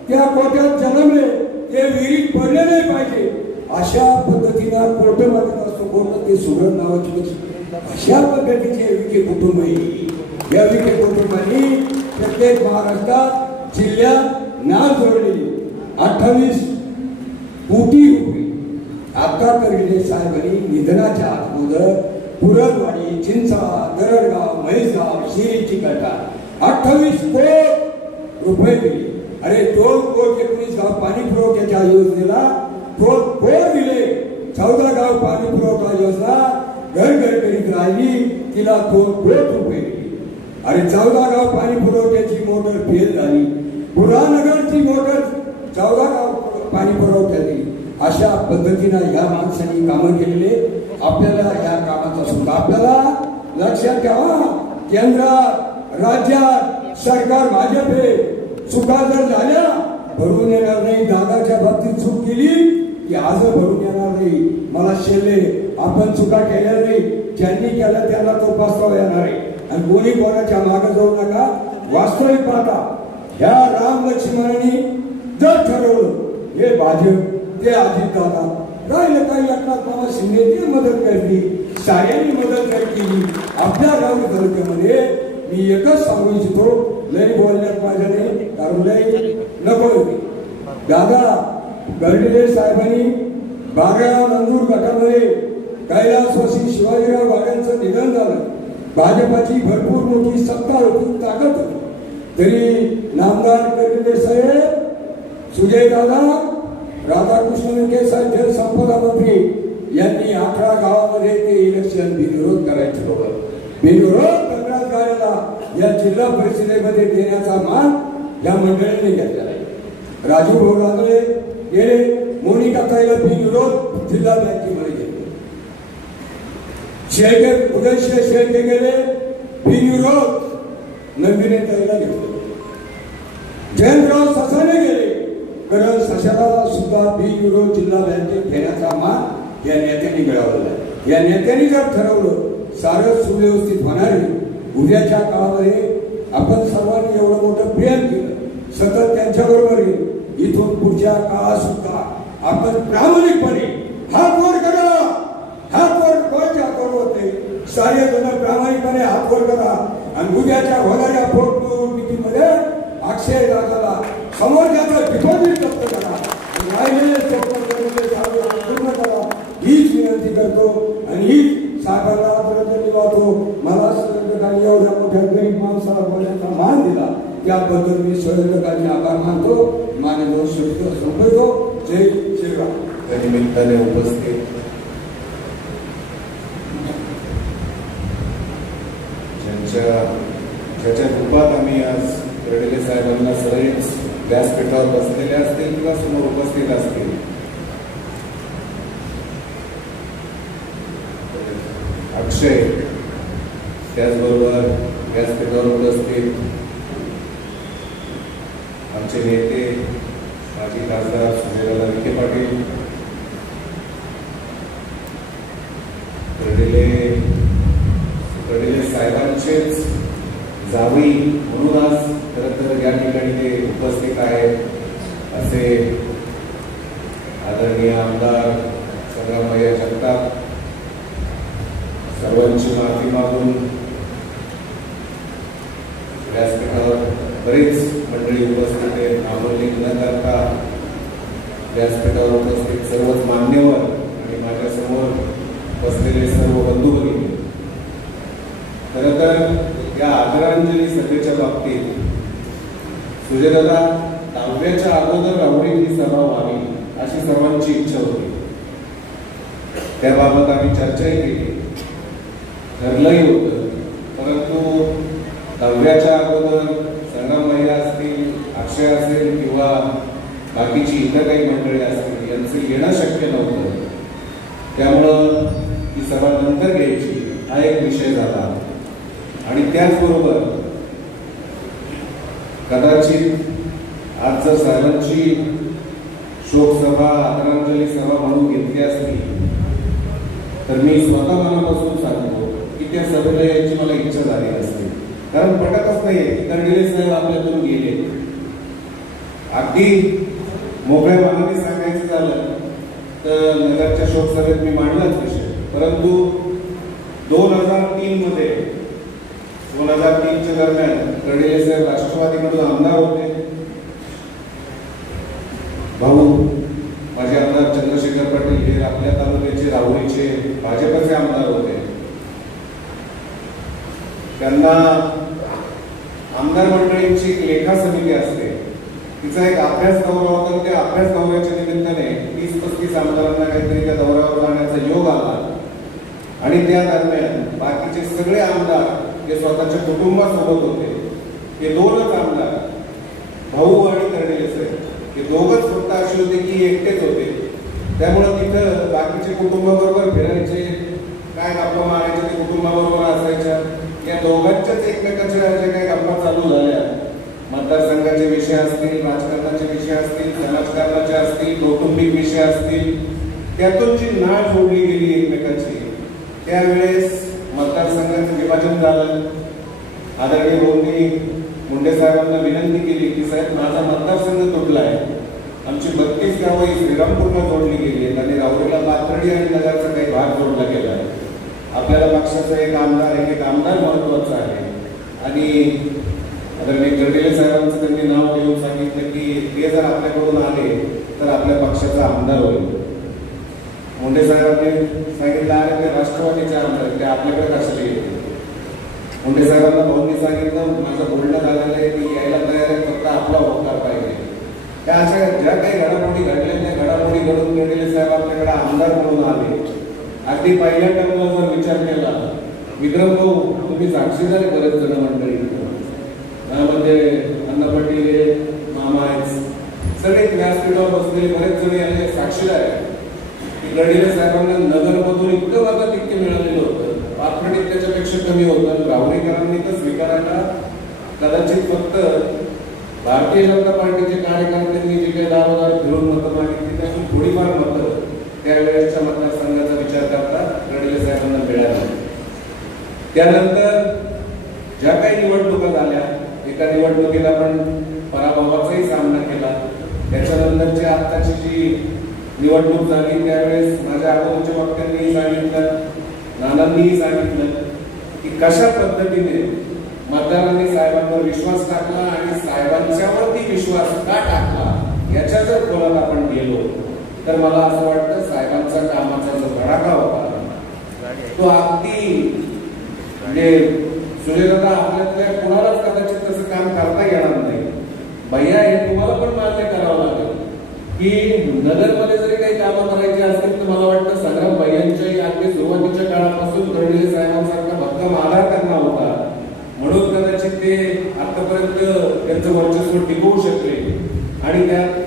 त्या कोट्यात जन्मले, ते विहिरीत पडले नाही पाहिजे. अशा पद्धतीनं कोट मारत असतो. कोट ते सुगरण नावाची पक्षी. अशा पद्धतीचे विखे कुटुंब आहे. या विखे कुटुंबांनी प्रत्येक महाराष्ट्रात जिल्ह्यात नाव जोडलेली 28 कोटी रुपये आता गरिल्ले साहेबांनी निधनाच्या अगोदर पुरणवाडी, चिंचळा, दरडगाव, म्हैसगाव, शिरी, चिकटा 28 कोटी रुपये दिले. अरे 2,19 गाव पाणी पुरवठ्याच्या योजनेला 2 कोटी दिले. 14 गाव पाणी पुरवठा योजना घर घर करीत राहिली, तिला 2 कोटी रुपये दिले. अरे 14 गाव पाणी पुरवठ्याची मोटर फेल झाली. बुरानगरची मोटर 14 गाव पाणी पुरवठ्यात दिली. अशा पद्धतीनं या माणसांनी कामं केलेले. आपल्याला या कामाचा सुद्धा आपल्याला लक्षात ठेवा. केंद्रात राज्यात सरकार भाजप आहे. चुका जर झाल्या भरून येणार नाही. दादाच्या बाबतीत चूक केली की आज भरून येणार नाही. मला शेले आपण चुका केल्या नाही, ज्यांनी केल्या त्याला तो पस्तावा येणार आहे. आणि कोणी कोणाच्या मागे जाऊ नका. वास्तविक पाहता ह्या राम लक्ष्मणांनी जर ठरवलं हे भाजप, ते अजित दादा, राहिलं काही एकनाथ बाबा शिंदे ते मदत करतील, साऱ्यांनी मदत केली. आपल्या राहुल तालुक्यामध्ये मी एकच सांगू इच्छितो, लय बोलण्यात माझ्या नाही, कारण लय नको. दादा गरिल्ले साहेबांनी बागेगाव नंदूर गटामध्ये कैलासवासी शिवाजीराव वाड्यांचं निधन झालं. भाजपाची भरपूर मोठी सत्ता होती, ताकद होती, तरी नामदार गरिल्ले साहेब, सुजय दादा, राधाकृष्ण विखे साहेब जलसंपदा मंत्री यांनी 18 गावामध्ये ते इलेक्शन बिनविरोध करायचे होतं. बिनविरोध तक्रार कार्याला या जिल्हा परिषदेमध्ये देण्याचा मान या मंडळीने घेतलेला आहे. राजू भाऊ रांगळे गेले, मोनिका ताईला बिनविरोध जिल्हा बँकेमध्ये घेतले. शेळके, उदयशिव शेळके गेले, बिनविरोध नंदिनी ताईला घेतले. जयंतराव ससाने गेले, कारण सशाला सुद्धा बिनविरोध जिल्हा बँकेत घेण्याचा मान या नेत्यांनी मिळवलेला आहे. या नेत्यांनी जर ठरवलं सारं सुव्यवस्थित होणार आहे. उद्याच्या काळामध्ये आपण सर्वांनी एवढं मोठं प्रेम केलं, सतत त्यांच्याबरोबर आहे. इथून पुढच्या काळात सुद्धा आपण प्रामाणिकपणे हात वर करा. हात वर कोणाच्या हातवर होते, सारे जण प्रामाणिकपणे हात वर करा. आणि उद्याच्या होणाऱ्या पोटनिवडणुकीमध्ये अक्षय दादाला समोरच्याचं डिपॉझिट जप्त करा, राहिलेले पूर्ण करा, हीच विनंती करतो. आणि हीच सागरला आदरांजली वाहतो. मला सहयोगाने एवढ्या मोठ्या गरीब माणसाला बोलण्याचा मान दिला, त्याबद्दल मी सहयोगाने आभार मानतो. मानव शब्द संपतो. जय श्रीराम. त्या निमित्ताने उपस्थित ज्याच्या रूपात आम्ही आज गरिल्ले साहेबांना सहज व्यासपीठावर बसलेले असतील किंवा समोर उपस्थित असतील, अक्षय, त्याचबरोबर व्यासपीठावर उपस्थित आमचे नेते माजी खासदार सुजयदादा विखे पाटील, कर्डिले साहेबांचेच जावई म्हणून आज खरं तर या ठिकाणी ते उपस्थित आहेत असे आदरणीय आमदार संग्रामभैया जगताप, सर्वांची माफी मागून व्यासपीठावर बरेच मंडळी उपस्थित आहेत. नामोल्लेख न करता व्यासपीठावर उपस्थित सर्वच मान्यवर आणि माझ्यासमोर बसलेले सर्व बंधू भगिनी, खरं तर या आदरांजली सभेच्या बाबतीत सुजयदादा 10वीच्या अगोदर राहुरी ही सभा व्हावी अशी सर्वांची इच्छा होती. त्याबाबत आम्ही चर्चाही केली, ठरलंही होतं. परंतु 10वीच्या अगोदर संग्रामभैया असतील, अक्षय असेल किंवा बाकीची इतर काही मंडळी असतील यांचं येणं शक्य नव्हतं. त्यामुळं ही सभा नंतर घ्यायची हा एक विषय झाला. आणि त्याचबरोबर कदाचित आज जर साहेबांची शोकसभा आदरांजली सभा म्हणून घेतली असती तर मी स्वतः मनापासून सांगतो की त्या सभेला यायची मला इच्छा झाली नसती. कारण पटतच नाही की कर्डिले साहेब आपल्यातून गेले. अगदी मोकळ्या मनाने सांगायचं झालं तर नगरच्या शोकसभेत मी मांडलाच विषय. परंतु 2003 मध्ये 2003च्या दरम्यान कर्डिले साहेब राष्ट्रवादीमधून आमदार होते. भाऊ माझे आमदार चंद्रशेखर पाटील हे आपल्या तालुक्याचे राहुरीचे भाजपचे आमदार होते. त्यांना आमदार मंडळींची एक लेखा समिती असते, तिचा एक अभ्यास दौरा होता. त्या अभ्यास दौऱ्याच्या निमित्ताने 30-35 आमदारांना काहीतरी त्या दौऱ्यावर जाण्याचा योग आला. आणि त्या दरम्यान बाकीचे सगळे आमदार जे स्वतःच्या कुटुंबासोबत होते, हे 2च आमदार भाऊ आणि कर्डिले साहेब हे दोघच फक्त असे होते की एकटेच होते. त्यामुळं तिथं बाकीचे कुटुंबाबरोबर फिरायचे, काय गप्पा मारायचे ते कुटुंबाबरोबर असायच्या. या दोघांच्याच एकमेकांच्या ज्या काही गप्पा चालू झाल्या, मतदारसंघाचे विषय असतील, राजकारणाचे विषय असतील, समाजकारणाचे असतील, कौटुंबिक विषय असतील, त्यातून जी नाळ जोडली गेली एकमेकांची. त्यावेळेस मतदारसंघाचं विभाजन झालं. आदरणीय भाऊंनी मुंडे साहेबांना विनंती केली की साहेब माझा मतदारसंघ तुटलाय, आमची 32 गावं ही श्रीरामपूरला जोडली गेली आहेत आणि राहुरीला पाथर्डी आणि नगरचा काही भाग जोडला गेला आहे. आपल्याला पक्षाचा एक आमदार महत्वाचा आहे. आणि आदरणीय कर्डिले साहेबांचं त्यांनी नाव घेऊन सांगितलं की ते जर आपल्याकडून आले तर आपल्या पक्षाचा आमदार होईल. मुंडे साहेबांनी सांगितलं अरे ते राष्ट्रवादीचे आमदार ते आपल्याकडे कशाला येते. मुंडे साहेबांना भाऊंनी सांगितलं माझं बोलणं झालेलं आहे की यायला तयार आहे, फक्त आपला होकार पाहिजे. त्या अशा ज्या काही घडामोडी घडल्या त्या घडामोडी घडून कर्डिले साहेब आपल्याकडे आमदार म्हणून आले. अगदी पहिल्या टर्मला जर विचार केला, विक्रम भाऊ तुम्ही साक्षीदार बरेच जण मंडळी त्यामध्ये अण्णा पाटील मामा आहेत, सगळे व्यासपीठावर बसलेले बरेच जण याचे साक्षीदार आहेत की कर्डिले साहेबांना नगरमधून इतकं मताधिक्य मिळालेलं होतं, पाथर्डीत त्याच्यापेक्षा कमी होतं. राहुरीकरांनी तर स्वीकारायला कदाचित फक्त भारतीय जनता पार्टीचे कार्यकर्त्यांनी जे काही दारोदार फिरून मतं मागितली त्यातून थोडीफार मतं त्यावेळेसच्या मतदारसंघाचा विचार करता कर्डिले साहेबांना मिळाली. त्यानंतर ज्या काही निवडणुका झाल्या, एका निवडणुकीत आपण पराभवाचाही सामना केला. त्याच्यानंतरची आत्ताची जी निवडणूक झाली त्यावेळेस माझ्या अगोदरच्या वक्त्यांनीही सांगितलं, नानांनीही सांगितलं की कशा पद्धतीने मतदारांनी साहेबांवर विश्वास टाकला आणि साहेबांच्यावरती विश्वास का टाकला याच्या जर खोलात आपण गेलो तर मला असं वाटतं साहेबांचा कामाचा जो धडाका होता तो अगदी म्हणजे सुजयदादा आपल्यातल्या कुणालाच कदाचित तसं काम करता येणार नाही. भैया हे तुम्हाला पण मान्य करावं लागेल की नगरमध्ये जरी काही कामं करायची असतील तर मला वाटतं संग्राम भैयांच्याही अगदी सुरुवातीच्या काळापासून कर्डिले साहेबांसारखा भक्कम आधार त्यांना होता, म्हणून कदाचित ते आतापर्यंत त्यांचं वर्चस्व टिकवू शकले. आणि त्यात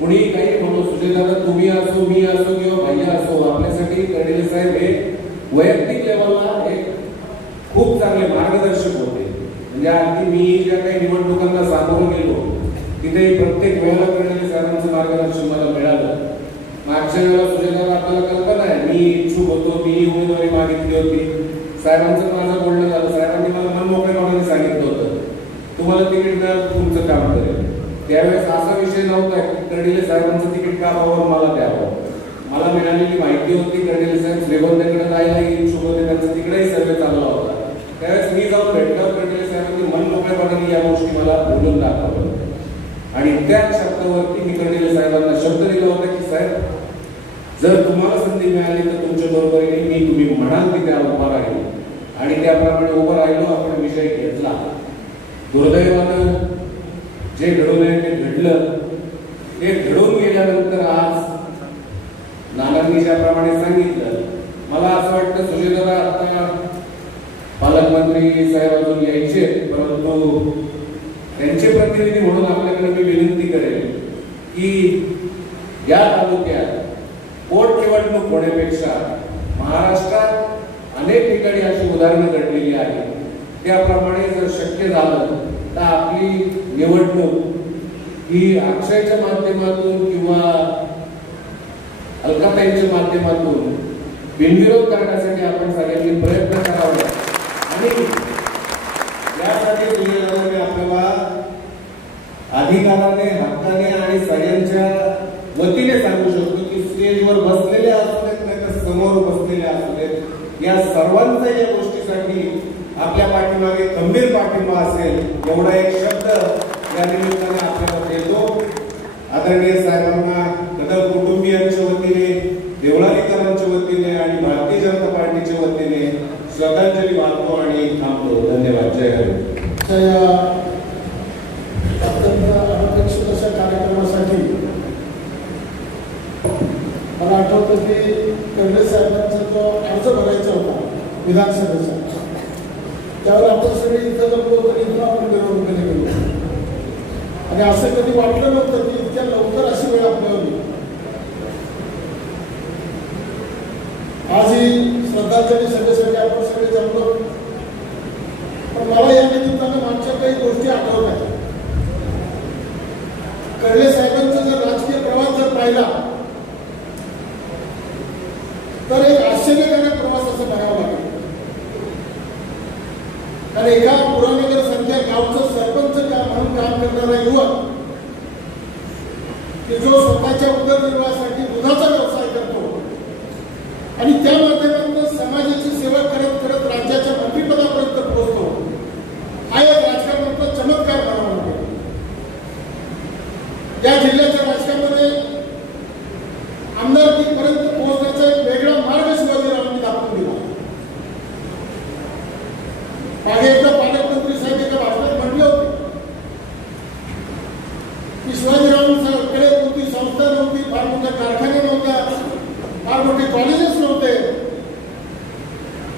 कुणी काही म्हणू, सुजयदादा तुम्ही असो, मी असो किंवा भैया असो, आपल्यासाठी कर्डिले साहेब हे वैयक्तिक लेवलला एक खूप चांगले मार्गदर्शक होते. म्हणजे अगदी मी ज्या काही निवडणुकांना सामोरं गेलो तिथे प्रत्येक वेळेला कडले साहेबांचं मार्गदर्शन मला मिळालं. मागच्या वेळेला सुजयदादा आपल्याला कल्पना आहे, मी इच्छुक होतो, मी उमेदवारी मागितली होती. साहेबांचं माझं बोलणं झालं, साहेबांनी मला मन मोकळेपणाने सांगितलं होतं तुम्हाला तिकीट मिळालं तुमचं काम करेल. त्यावेळेस असा विषय नव्हता की कर्डिले साहेबांचं तिकीट का हवं मला द्यावं. मला मिळालेली माहिती होती कर्डिले साहेब श्रीगोंद्याकडे जायला इच्छुक होते, त्यांचा तिकडेही सर्वे चालला होता. त्यावेळेस मी जाऊन भेटल्यावर कर्डिले साहेबांनी मन मोकळेपणाने या गोष्टी मला बोलून दाखवलं आणि त्या शब्दावरती मी कर्डिले साहेबांना शब्द दिला होता की साहेब जर तुम्हाला संधी मिळाली तर तुमच्या बरोबरीने मी तुम्ही म्हणाल की त्या उभा राहील आणि त्याप्रमाणे उभं राहिलो. आपण विषय घेतला. दुर्दैवानं जे घडू नये ते घडलं. ते घडून गेल्यानंतर आज नानांनी ज्याप्रमाणे सांगितलं, मला असं वाटतं सुजयदादा आता पालकमंत्री साहेब अजून यायचे, परंतु त्यांचे प्रतिनिधी म्हणून आपल्याकडे मी विनंती करेन की या तालुक्यात पोटनिवडणूक होण्यापेक्षा महाराष्ट्रात अनेक ठिकाणी अशी उदाहरणं घडलेली आहेत. त्याप्रमाणे जर शक्य झालं तर आपली निवडणूक ही अक्षयच्या माध्यमातून किंवा अलकाताईंच्या माध्यमातून बिनविरोध करण्यासाठी आपण सगळ्यांनी प्रयत्न करावे आणि यासाठी सुजयदादांनी आपल्याला अधिकाराने हक्काने आणि सगळ्यांच्या वतीने सांगू शकतो की स्टेजवर बसलेले असलेत नाही तर समोर बसलेले असलेत या सर्वांचा या गोष्टीसाठी आपल्या पाठीमागे खंबीर पाठिंबा असेल एवढा एक शब्द या निमित्ताने आपल्याला देतो. आदरणीय साहेबांना कदम कुटुंबियांच्या वतीने, देवळालीकरांच्या वतीने आणि भारतीय जनता पार्टीच्या वतीने श्रद्धांजली वाहतो आणि थांबतो. धन्यवाद. जय हिंद. अत्यंत अनपेक्षित अशा कार्यक्रमासाठी मला आठवतं की कर्डिले साहेबांचा जो अर्ज भरायचा होता विधानसभेचा, त्यावर आपण सगळे इथं जमलो तर इथं आपण मिरवणुकीने गेलो आणि असं कधी वाटलं नव्हतं की इतक्या लवकर अशी वेळ आपल्यावर येईल. आजही श्रद्धांजली सभेसाठी आपण सगळे जमलो, पण मला या निमित्तानं मागच्या काही गोष्टी आठवत आहेत. कर्डिले साहेबांचा जर राजकीय प्रवास जर पाहिला तर एक आश्चर्यकारक प्रवास असं म्हणावं लागेल. कारण एका पुरानगर संख्या गावचं सरपंच म्हणून काम करणारा युवक की जो स्वतःच्या उदरनिर्वाहासाठी दुधाचा व्यवसाय करतो आणि त्या माध्यमातून समाजाची सेवा करत करत राज्याच्या मंत्रिपदापर्यंत पोहोचतो, हा एक राजकारणातला चमत्कार म्हणावा लागेल. या जिल्ह्याच्या राजकारणामध्ये आमदारकीपर्यंत पोहोचण्याचा एक वेगळा मार्ग शिवाजीरावांनी दाखवून दिला. मागे एकदा पालकमंत्री साहेब एका भाषणात म्हटले होते की शिवाजीरावांकडे कोणती संस्था नव्हती, फार मोठ्या कारखाने नव्हत्या, फार मोठे कॉलेजेस नव्हते,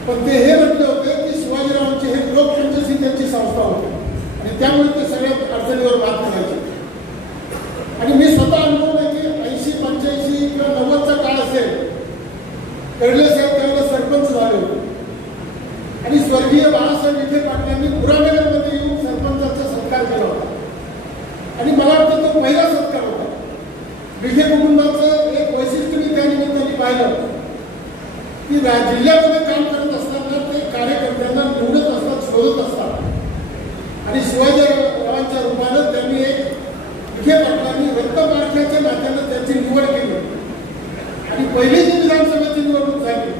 पण ते हे म्हटले होते की शिवाजीरावांची हे लोक पंचायत ही त्यांची संस्था होती आणि त्यामुळे ते सगळ्या अडचणीवर मात करायचे. आणि मी स्वतः अनुभवलं की 80, 85 किंवा 90चा काळ असेल, कर्डिले साहेब त्यावेळेला सरपंच झाले होते आणि स्वर्गीय बाळासाहेब विखे पाटलांनी पुरानगरमध्ये येऊन सरपंचाचा सत्कार केला होता आणि मला वाटतं तो पहिला सत्कार होता. विखे कुटुंबाचं एक वैशिष्ट्य मी त्या निमित्ताने पाहिलं की जिल्ह्यामध्ये काम करत असताना ते कार्यकर्त्यांना निवडत असतात, शोधत असतात आणि शिवाजीरावांच्या रूपानं त्यांनी एक विखे पाटलांनी रक्तपारख्याच्या नात्यानं त्यांची निवड केली आणि पहिली जी विधानसभेची निवडणूक झाली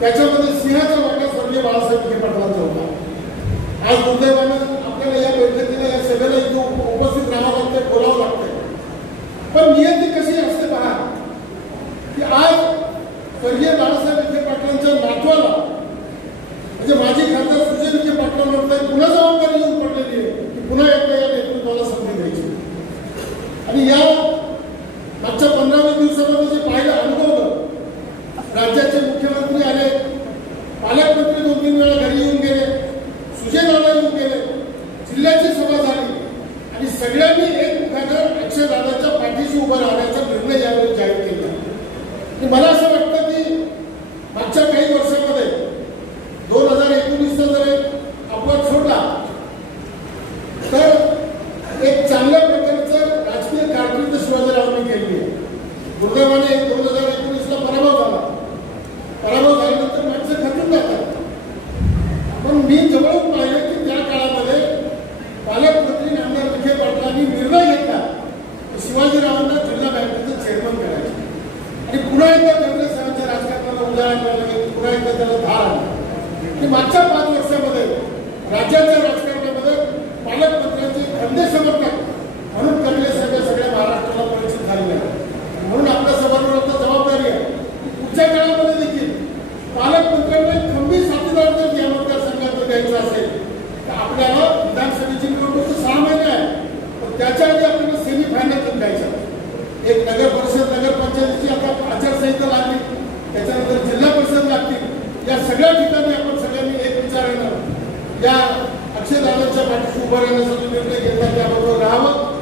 त्याच्यामध्ये सिंहाचा वाटा स्वर्गीय बाळासाहेब विखे पाटलांचा होता. आज दुर्दैवानं आपल्याला या बैठकीला, या सभेला इथं उपस्थित राहावं लागतंय, बोलावं लागतंय, पण नियती कशी असते पहा की आज स्वर्गीय बाळासाहेब विखे पाटलांच्या नातवाला म्हणजे माजी खासदार सुजय विखे पाटलांवर पुन्हा जबाबदारी येऊन पडलेली आहे की पुन्हा एकदा या नेतृत्वाला संधी द्यायची. आणि या मागच्या 15-20 दिवसामध्ये जे पाहिलं, अनुभवलं, राज्याचे मुख्यमंत्री आले, पालकमंत्री 2-3 वेळा घरी येऊन गेले, सुजयदादा येऊन गेले, जिल्ह्याची सभा झाली आणि सगळ्यांनी एकमुखानं अक्षयदादाच्या पाठीशी उभं राहण्याचा निर्णय यावेळी जाहीर केला. आणि मला असं वाटतं की मागच्या काही वर्षामध्ये 2019चा जर एक अपवाद सोडला तर एक चांगल्या प्रकारचा दुर्दैवाने 2019ला पराभव झाला. पराभव झाल्यानंतर माणसं खचून जातात. पण मी जवळून पाहिलं की त्या काळामध्ये पालकमंत्री आमदार विखे पाटलांनी निर्णय घेतला शिवाजीरावांना जिल्हा बँकेचं चेअरमन करायचं आणि पुन्हा एकदा काँग्रेसांच्या राजकारणाला उजाळा मिळाला. पुन्हा एकदा त्याला धार आली की मागच्या 5 वर्षामध्ये राज्याच्या राजकारणामध्ये पालकमंत्र्यांचे खंदे समर्थक म्हणून काँग्रेस सगळ्या महाराष्ट्राला परिचित झालेले आहे. म्हणून आपल्या सभागृहावर आता जबाबदारी आहे पुढच्या काळामध्ये देखील पालकमंत्र्यांना खंबीर साथीदार जर या मतदारसंघात द्यायचं असेल तर आपल्याला विधानसभेची निवडणूक 6 महिने आहे. पण त्याच्या आधी आपल्याला सेमीफायनल द्यायचं. एक नगर परिषद नगरपंचायतीची आता आचारसंहिता लागली, त्याच्यानंतर जिल्हा परिषद लागतील. या सगळ्या ठिकाणी आपण सगळ्यांनी एक विचारानं या अक्षयदादांच्या पाठीशी उभं राहण्यासाठी निर्णय घेतला त्याबरोबर राहावं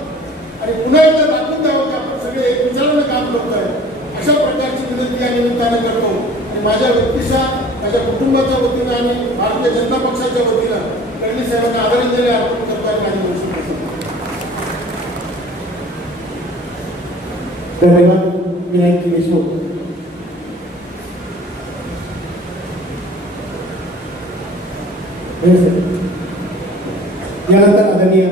आणि पुन्हा एकदा दाखवून द्यावं की आपण सगळे एक विचारानं काम करत आहे. अशा प्रकारची विनंती या निमित्तानं करतो आणि माझ्या व्यक्तीच्या माझ्या कुटुंबाच्या वतीनं आणि भारतीय जनता पक्षाच्या वतीनं कर्णी साहेबांना आदरांजली अर्पण करताना काही गोष्टी धन्यवाद विनायक देशमुख. यानंतर आदरणीय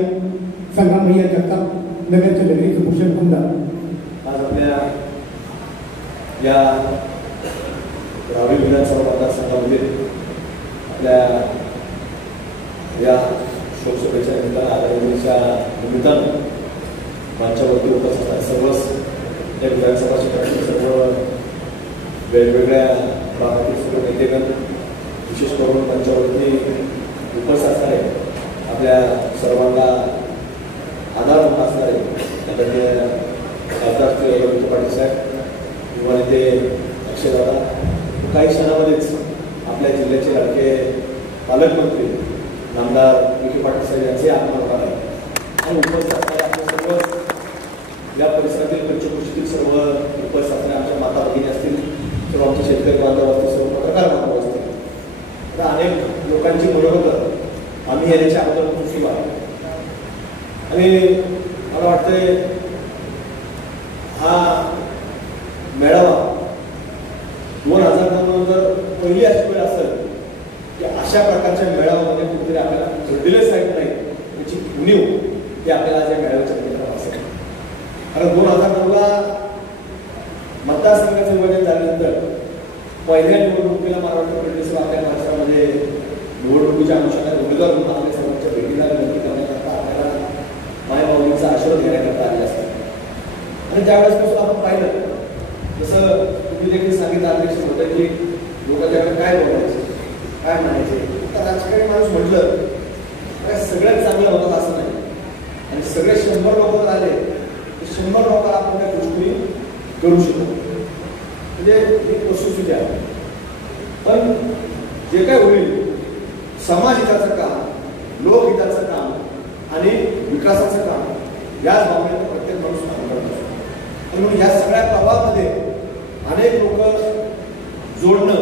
संग्राम भैया जगताप नगरचे नगरीचे भूषण खुंदा. आज आपल्या या रावरी विधानसभा मतदारसंघामध्ये आपल्या या शोकसभेच्या निमित्तानं आदरणीच्या निमित्तानं माझ्यावरती उपस्थित असणारे सर्वच या विधानसभा क्षेत्रातील सर्व वेगवेगळ्या भागातील सर्व नेतेगण विशेष करून त्यांच्यावरती उपस्थित असणारे आपल्या सर्वांना आधार म्हणून असणारे आदरणीय खासदार विखे पाटील साहेब किंवा नेते अक्षयदादा काही क्षणामध्येच आपल्या जिल्ह्याचे लाडके पालकमंत्री नामदार विखे पाटील साहेब यांचे आगमन होणार आहे आणि उपस्थित असणारे आपले सर्व या परिसरातील पंचकृषीतील सर्व उपस्थित असणारे आमच्या माता भगिनी असतील, सर्व आमचे शेतकरी बांधव असतील, सर्व पत्रकार बांधव असतील. आता अनेक लोकांची मनोगत आम्ही येण्याच्या अगोदर खुशी आहे आणि मला वाटतंय हा मेळावा 2009 जर पहिली अशी वेळ असेल की अशा प्रकारच्या मेळाव्यामध्ये कुठेतरी आपल्याला जोडलेले साहेब नाही त्याची उणीव ही आपल्याला आज या मेळाव्याच्या निमित्तानं असेल. कारण 2009ला मतदारसंघाचं विभाजन झाल्यानंतर पहिल्या निवडणुकीला मला वाटतं फडणवीस आपल्या महाराष्ट्रामध्ये निवडणुकीच्या अनुषंगाने उमेदवार म्हणून आपल्या सर्वांच्या भेटीला विनंती करण्याकरता आपल्याला मायमाऊलींचा आशीर्वाद घेण्याकरता आले असतात आणि त्यावेळेसपासून आपण पाहिलं जसं तुम्ही देखील सांगितलं अध्यक्ष होतं की लोक त्याकडे काय बोलायचे काय म्हणायचे. तर राजकारणी माणूस म्हटलं काय सगळ्यात चांगलं होतं असं नाही आणि सगळे 100 लोक आले 100 लोकांना आपण त्या गोष्टी करू शकतो म्हणजे एक वस्तुस्थिती आहे. पण जे काय होईल समाजहिताचं काम लोकहिताचं काम आणि विकासाचं काम याच भावनेत प्रत्येक माणूस काम करत असतो. म्हणून या सगळ्या प्रभावामध्ये अनेक लोक जोडणं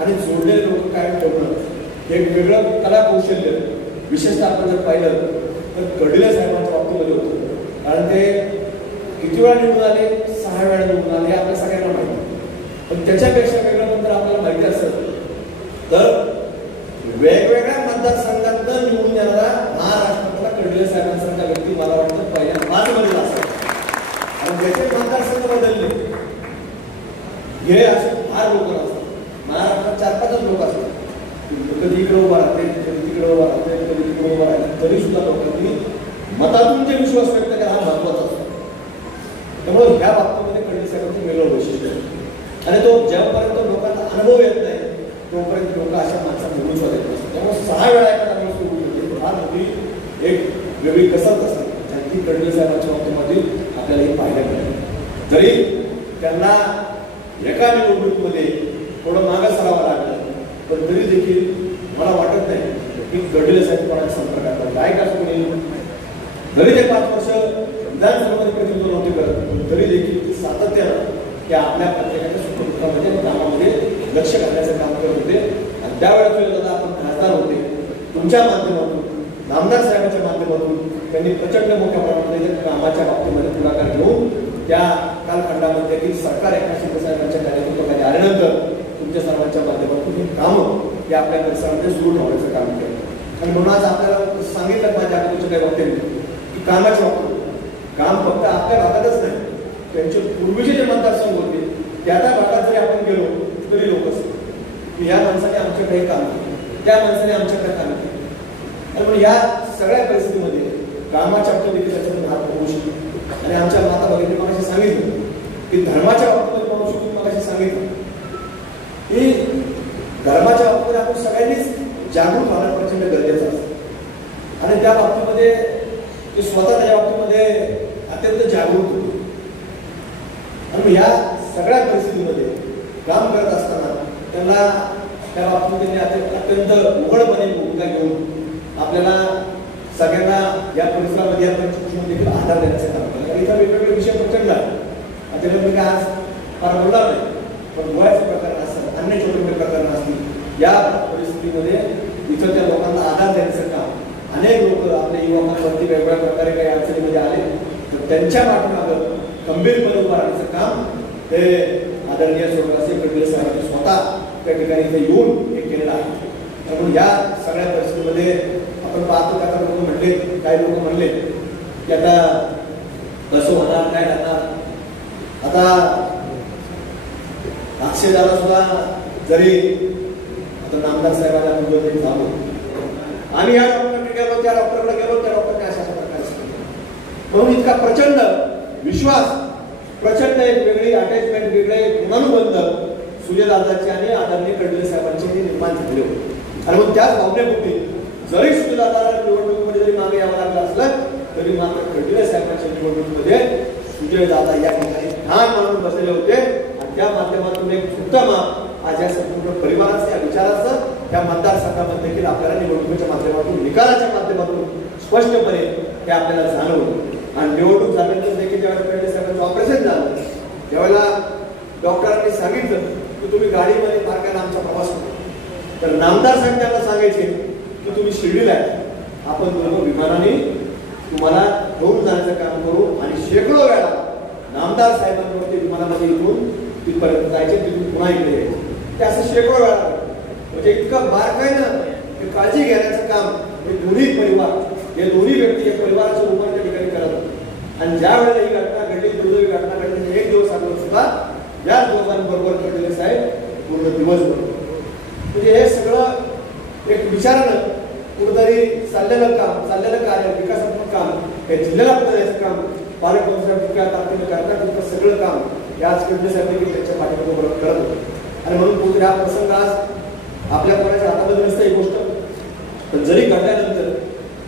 आणि जोडलेले लोक काय ठेवणं हे एक वेगळं कला कौशल्य विशेषतः आपण जर पाहिलं तर कडले साहेबांच्या बाबतीमध्ये होतं. कारण ते किती वेळा निवडून आले 6 वेळा निवडून आले आपल्या सगळ्यांना माहिती. पण त्याच्यापेक्षा वेगळं नंतर आपल्याला माहिती असेल तर वेगवेगळ्या मतदारसंघातून निवडून येणारा महाराष्ट्रातला कडले साहेबांसारखा व्यक्ती मला वाटतं पहिल्या 5 मध्ये असेल आणि त्याचे मतदारसंघ बदलले हे असे फार लोक असतात. महाराष्ट्रात 4-5 लोक असतात. कधी इकडे उभा राहते कधी तिकडे उभा राहते कधी तिकडे उभा राहते तरी सुद्धा लोकांनी मतातून जे विश्वास व्यक्त केला हा महत्वाचा असतो. त्यामुळे ह्या बाबतीमध्ये कडले साहेबांचं वेगळं वैशिष्ट्य आणि तो जेव्हापर्यंत लोकांचा अनुभव येत नाही तोपर्यंत लोक अशा माणसांना निवडून देत नसतात. त्यामुळे 6 वेळा एका माणूस निवडून येते फार मोठी एक वेगळी कसरत असते ती कडले साहेबांच्या बाबतीमध्ये आपल्याला हे पाहायला मिळेल. जरी त्यांना एका निवडणुकीमध्ये थोडं मागं सरावं लागलं पण तरी देखील मला वाटत नाही की कडले साहेब कोणाच्या संपर्कात काय का कोणी जरी ते 5 वर्ष विधानसभेमध्ये प्रतिनिधित्व नव्हते करत तरी देखील सातत्यानं की आपल्या प्रत्येकाच्या सुखदुःखामध्ये कामामध्ये लक्ष घालण्याचं काम करत होते. आणि त्यावेळेस दादा आपण खासदार होते तुमच्या माध्यमातून नामदार साहेबांच्या माध्यमातून त्यांनी प्रचंड मोठ्या प्रमाणामध्ये कामाच्या बाबतीमध्ये पुढाकार घेऊन त्या कालखंडामध्ये देखील सरकार एकनाथ शिंदे साहेबांच्या नेतृत्वाखाली आल्यानंतर तुमच्या सर्वांच्या माध्यमातून हे कामं हे आपल्या परिसरामध्ये सुरू ठेवण्याचं काम केलं. आणि म्हणून आज आपल्याला सांगितलं माझ्या अगोदरच्या काही वक्त्यांनी की कामाच्या बाबतीत काम फक्त आपल्या भागातच नाही, त्यांचे पूर्वीचे जे मतदारसंघ होते त्या भागात जरी आपण गेलो तरी लोक असतात की या माणसाने आमच्याकडे काम केलं, त्या माणसाने आमच्याकडे काम केलं. आणि म्हणून या सगळ्या परिस्थितीमध्ये कामाच्या बाबतीत देखील त्याच्यामध्ये हात होऊ शकतो. आणि आमच्या माता भगिनी मगाशी सांगितलं की धर्माच्या बाबतीमध्ये म्हणू शकतो, मगाशी सांगितलं की धर्माच्या बाबतीमध्ये आपण सगळ्यांनीच जागरूक राहणं प्रचंड गरजेचं असतं. आणि त्या बाबतीमध्ये ते स्वतः त्या बाबतीमध्ये अत्यंत जागरूक होते. आणि या सगळ्या परिस्थितीमध्ये काम करत असताना त्यांना त्या बाबतीत अत्यंत उघडपणे भूमिका घेऊन आपल्याला सगळ्यांना या परिसरामध्ये या पंचकृष्ण देखील आधार देण्याचं काम केलं. कारण इथं वेगवेगळे विषय प्रचंड आहे. त्याच्यामुळे मी आज फार बोलणार नाही, पण डोळ्याचं प्रकरण असतं, अन्य छोटे मोठे प्रकरण असतील, या परिस्थितीमध्ये इथं त्या लोकांना आधार देण्याचं काम अनेक लोक आपल्या युवकांवरती वेगवेगळ्या प्रकारे काही अडचणीमध्ये आले तर त्यांच्या पाठीमागं खंबीरपणे उभं राहण्याचं काम हे आदरणीय स्वर्गवासी फडणवीस साहेबांनी स्वतः त्या ठिकाणी इथे येऊन हे केलेलं आहे. त्यामुळे या सगळ्या परिस्थितीमध्ये आपण पाहतो का लोक म्हणले, काही लोक म्हणले की आता कसं होणार, काय राहणार. आता अक्षयदादा सुद्धा जरी आता नामदार साहेबांना मुलं झालो, आम्ही या डॉक्टरकडे गेलो, त्या डॉक्टरकडे गेलो, त्या डॉक्टरने अशा प्रकारे सांगितलं. म्हणून इतका प्रचंड विश्वास, प्रचंड एक वेगळी अटॅचमेंट, वेगळे गुणानुबंध सूर्यदादाचे आणि आदरणीय फडणवीस साहेबांचे निर्माण झाले होते. आणि मग त्याच भावनेपोटी जरी सूर्यदादाला निवडणुकीमध्ये जरी मागे यावं लागलं असलं तरी मात्र फडणवीस साहेबांच्या निवडणुकीमध्ये सुजयदादा या ठिकाणी ठाण मानून बसलेले होते. आणि त्या माध्यमातून एक उत्तम आज या संपूर्ण परिवाराचं या विचाराचं त्या मतदारसंघामध्ये देखील आपल्याला निवडणुकीच्या माध्यमातून, निकालाच्या माध्यमातून स्पष्टपणे हे आपल्याला जाणवलं. आणि निवडणूक झाल्यानंतर देखील ज्यावेळेस फडणवीस साहेबांचं ऑपरेशन झालं त्यावेळेला डॉक्टरांनी सांगितलं की तुम्ही गाडीमध्ये फार आमचा प्रवास करू. तर नामदार साहेब त्यांना सांगायचे की तुम्ही शिर्डीला आहे, आपण दोघं विमानाने तुम्हाला घेऊन जाण्याचं काम करू. आणि शेकडो वेळा नामदार साहेबांवरती विमानामध्ये इथून तिथपर्यंत जायचे, तिथून पुन्हा इकडे यायचे. ते असं शेकडो वेळा म्हणजे इतकं बारकाईनं काळजी घेण्याचं काम हे दोन्ही परिवार, हे दोन्ही व्यक्ती या परिवाराच्या उभार त्या ठिकाणी करत होते. आणि ज्या वेळेला ही घटना घडली, दुर्दैवी घटना घडली, एक दिवस अगोदर सुद्धा या दोघांबरोबर फडणवीस साहेब पूर्ण दिवसभर. म्हणजे हे सगळं एक विचारानं कुठेतरी चाललेलं काम, चाललेलं कार्य, विकासात्मक काम, हे जिल्ह्याला पुढे काम पालकमंत्र्यांच्या तितक्या ताकदीनं करतात तितकं सगळं काम याच फडणवीस साहेब देखील त्यांच्या पाठीमागे करत होते. आणि म्हणून कुठे हा प्रसंग आज आपल्या कोणाच्या हातामध्ये नसतं ही गोष्ट, पण जरी घडल्यानंतर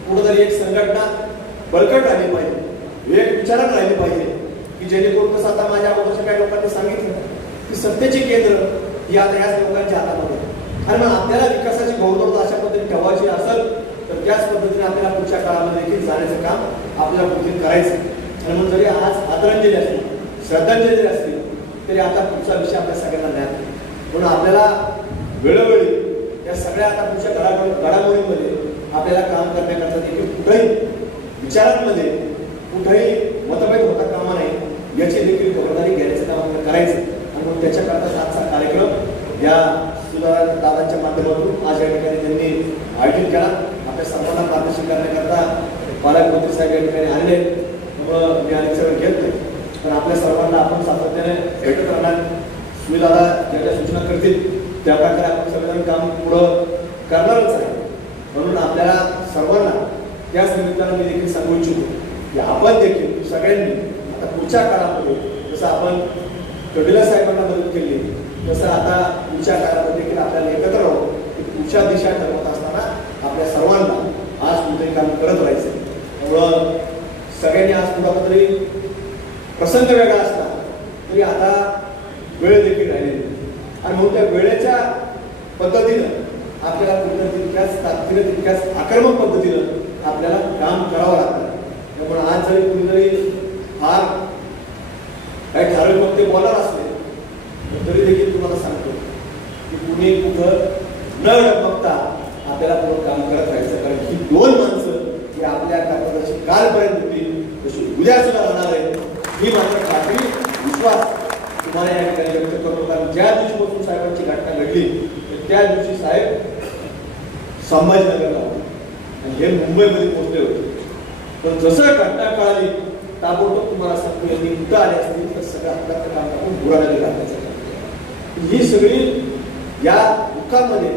कुठेतरी एक संघटना बळकट राहिली पाहिजे, एक विचारानं राहिली पाहिजे की जेणेकरून कसं आता माझ्या अगोदरच्या काही लोकांनी सांगितलं की सत्तेची केंद्र ही आता याच लोकांच्या हातामध्ये. आणि मग आपल्याला विकासाची गौरवता अशा पद्धतीने ठेवायची असेल तर त्याच पद्धतीने आपल्याला पुढच्या काळामध्ये देखील जाण्याचं काम आपल्याला पुढे करायचं. आणि म्हणून जरी आज आदरांजली असतील, श्रद्धांजली जरी असतील तरी आता पुढचा विषय आपल्या सगळ्यांना ज्ञात. म्हणून आपल्याला वेळोवेळी या सगळ्या आता पुढच्या घडामोडींमध्ये आपल्याला काम करण्याकरता देखील कुठेही विचारांमध्ये कुठेही मतभेद होता कामा नाही याची देखील खबरदारी घेण्याचं काम आपल्याला करायचं. आणि म्हणून त्याच्याकरता आजचा कार्यक्रम या दादांच्या माध्यमातून आज या ठिकाणी त्यांनी आयोजित केला. आपल्या सर्वांना पारदर्शी करण्याकरता पालकमंत्री साहेब या ठिकाणी आलेले, त्यामुळं मी अनेक घेत नाही, पण आपल्या सर्वांना आपण सातत्याने भेटत राहणार. सुनीलदादा ज्या ज्या सूचना करतील त्या प्रकारे आपण सगळेजण काम पुढं करणारच आहे. म्हणून आपल्याला सर्वांना त्याच निमित्तानं मी देखील सांगू इच्छितो की आपण देखील सगळ्यांनी आता पुढच्या काळामध्ये जसं आपण फडणवीस साहेबांना मदत केली तसं आता पुढच्या काळामध्ये देखील आपल्याला एकत्र राहून पुढच्या दिशा ठरवत असताना आपल्या सर्वांना आज कुठेतरी काम करत राहायचं. त्यामुळं सगळ्यांनी आज कुठं तरी प्रसंग वेगळा असला तरी आता वेळ देखील राहिलेली. आणि म्हणून त्या वेळेच्या पद्धतीनं आपल्याला कुठेतरी तितक्याच ताकदीनं, तितक्याच आक्रमक पद्धतीनं आपल्याला काम करावं लागतं. त्यामुळे आज जरी कुणीतरी फार काही ठराविक मग ते बोलणार असले तरी देखील तुम्हाला सांगतो की कुणी कुठं न बघता आपल्याला पुढं काम करत राहायचं. कारण ही दोन माणसं ही आपल्या जशी कालपर्यंत होती तशी उद्या सुद्धा राहणार आहे ही मात्र खात्री विश्वास तुम्हाला या ठिकाणी व्यक्त करतो. कारण ज्या दिवशीपासून साहेबांची घटना घडली त्या दिवशी साहेब संभाजीनगरला होते आणि हे मुंबईमध्ये पोहोचले होते. पण जसं घटना कळाली ताबडतोब तुम्हाला सांगतो यांनी कुठं आले असतील तर सगळं आपल्याकडे काम टाकून बुडाला गेला. ही सगळी या दुःखामध्ये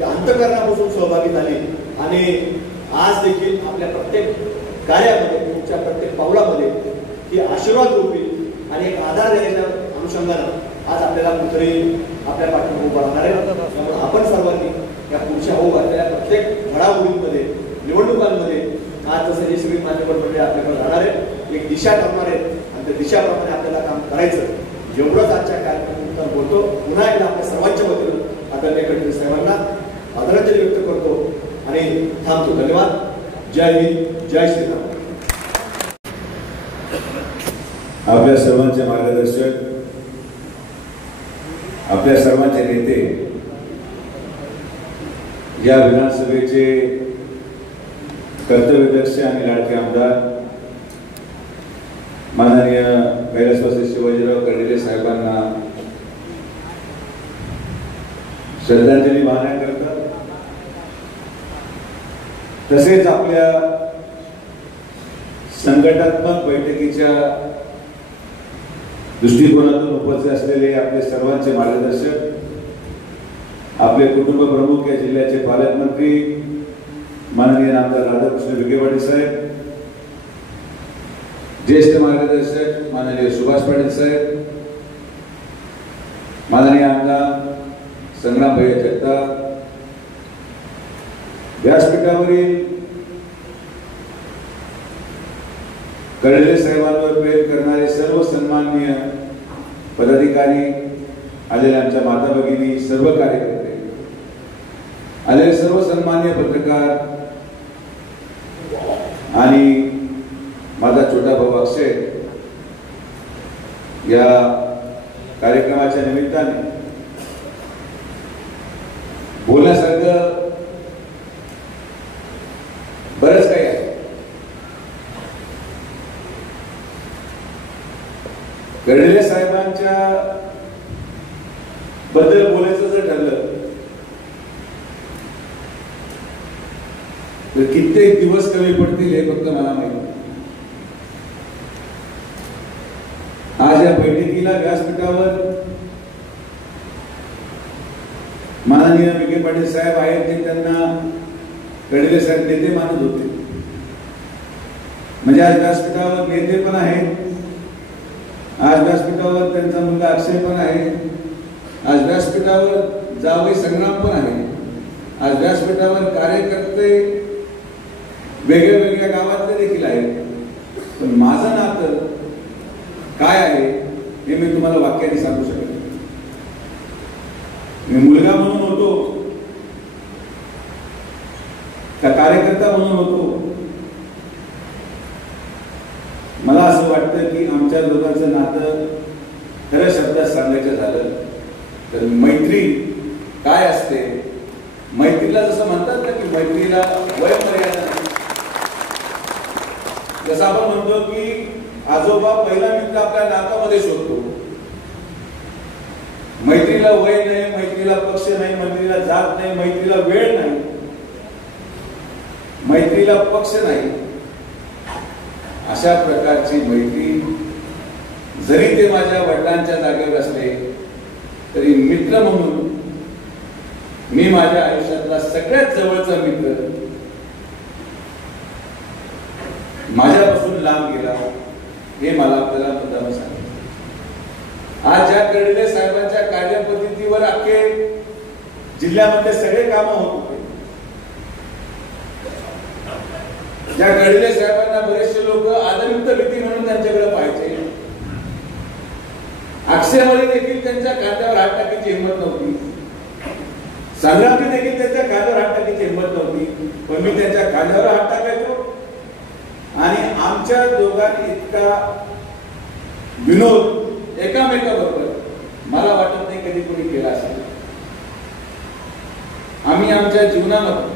या अंतःकरणापासून सहभागी झाली आणि आज देखील आपल्या प्रत्येक कार्यामध्ये तुमच्या प्रत्येक पावलामध्ये ही आशीर्वाद रूपी आणि एक आधार देण्याच्या अनुषंगानं आज आपल्याला कुठेतरी आपल्या पाठीवर उभं राहणार आहे. त्यामुळे आपण सर्वांनी या पुढच्या होऊ घातलेल्या प्रत्येक घडामोडींमध्ये निवडणुकांमध्ये आज जसं ही सगळी मान्यवर मंडळी आपल्याकडे राहणार आहे एक दिशा ठरणार आहे आणि त्या दिशाप्रमाणे आपल्याला काम करायचं एवढंच आजच्या कार्यक्रमानंतर बोलतो. पुन्हा एकदा आपल्या सर्वांच्या वतीनं आदरणीय खडसे साहेबांना आदरांजली व्यक्त करतो आणि थांबतो. धन्यवाद. जय हिंद, जय श्रीराम. आपल्या सर्वांचे मार्गदर्शक, आपल्या सर्वांचे नेते, या विधानसभेचे कर्तव्यदक्ष आणि लाडके आमदार माननीय कैलासवासी शिवाजीराव कर्डिले साहेबांना श्रद्धांजली वाहण्याकरता तसेच आपल्या संघटनात्मक बैठकीच्या दृष्टिकोनातून उपस्थित असलेले आपले सर्वांचे मार्गदर्शक, आपले कुटुंब प्रमुख या जिल्ह्याचे पालकमंत्री माननीय नामदार राधाकृष्ण विखे पाटील साहेब, ज्येष्ठ मार्गदर्शक माननीय सुभाष पाटील साहेब, माननीय आमदार संग्राम भैया जगताप, व्यासपीठावरील कर्डिले साहेबांवर प्रेम करणारे सर्व सन्माननीय पदाधिकारी, आलेले आमच्या माता भगिनी, सर्व कार्यकर्ते, आलेले सर्व सन्माननीय पत्रकार आणि माझा छोटा भाऊ अक्षय, या कार्यक्रमाच्या निमित्ताने बोलण्यासारखं बरंच काही आहे. कर्डिले साहेबांच्या बद्दल बोलायचं जर ठरलं तर कित्येक दिवस कमी पडतील हे फक्त मला माहिती. आज या बैठकीला व्यासपीठावर माननीय विखे पाटील साहेब आहेत ते त्यांना कर्डिले साहेब नेते मानत होते. म्हणजे आज व्यासपीठावर नेते पण आहेत, आज व्यासपीठावर त्यांचा मुलगा अक्षय पण आहे, आज व्यासपीठावर जावई संग्राम पण आहे, आज व्यासपीठावर कार्यकर्ते वेगळ्या वेगळ्या गावातले देखील आहेत. पण माझं नातं काय आहे हे मी तुम्हाला वाक्याने सांगू शकेन. मी मुलगा म्हणून होतो का कार्यकर्ता म्हणून होतो, मला असं वाटतं की आमच्या दोघांचं नातं खऱ्या शब्दात सांगायचं झालं तर मैत्री काय असते, मैत्रीला जसं म्हणतात ना की मैत्रीला वयमर्यादा नाही. जसं आपण म्हणतो की आजोबा पहिला मित्र आपल्या नाकामध्ये शोधतो. मैत्रीला वय नाही, मैत्रीला पक्ष नाही, मैत्रीला जात नाही, मैत्रीला वेळ नाही, मैत्रीला पक्ष नाही. अशा प्रकारची मैत्री जरी ते माझ्या वडिलांच्या जागेवर असले तरी मित्र म्हणून मी माझ्या आयुष्यातला सगळ्यात जवळचा मित्र माझ्यापासून लांब गेला हे मला आपल्याला मुद्दाम सांगितलं. आज ज्या कर्डिले साहेबांच्या कार्यपद्धतीवर अख्खे जिल्ह्यामध्ये सगळे कामं होत होते, ज्या कर्डिले साहेबांना बरेचसे लोक आदरयुक्त व्यक्ती म्हणून त्यांच्याकडे पाहायचे, अक्षयमध्ये देखील त्यांच्या खात्यावर हात टाकायची हिंमत नव्हती, संग्रामची देखील त्यांच्या खात्यावर हात टाकायची हिंमत नव्हती, पण मी त्यांच्या खात्यावर हात टाकायचो आणि आमच्या दोघांनी इतका विनोद एकामेकाबरोबर मला वाटत नाही कधी कोणी केला असेल. आम्ही आमच्या जीवनामध्ये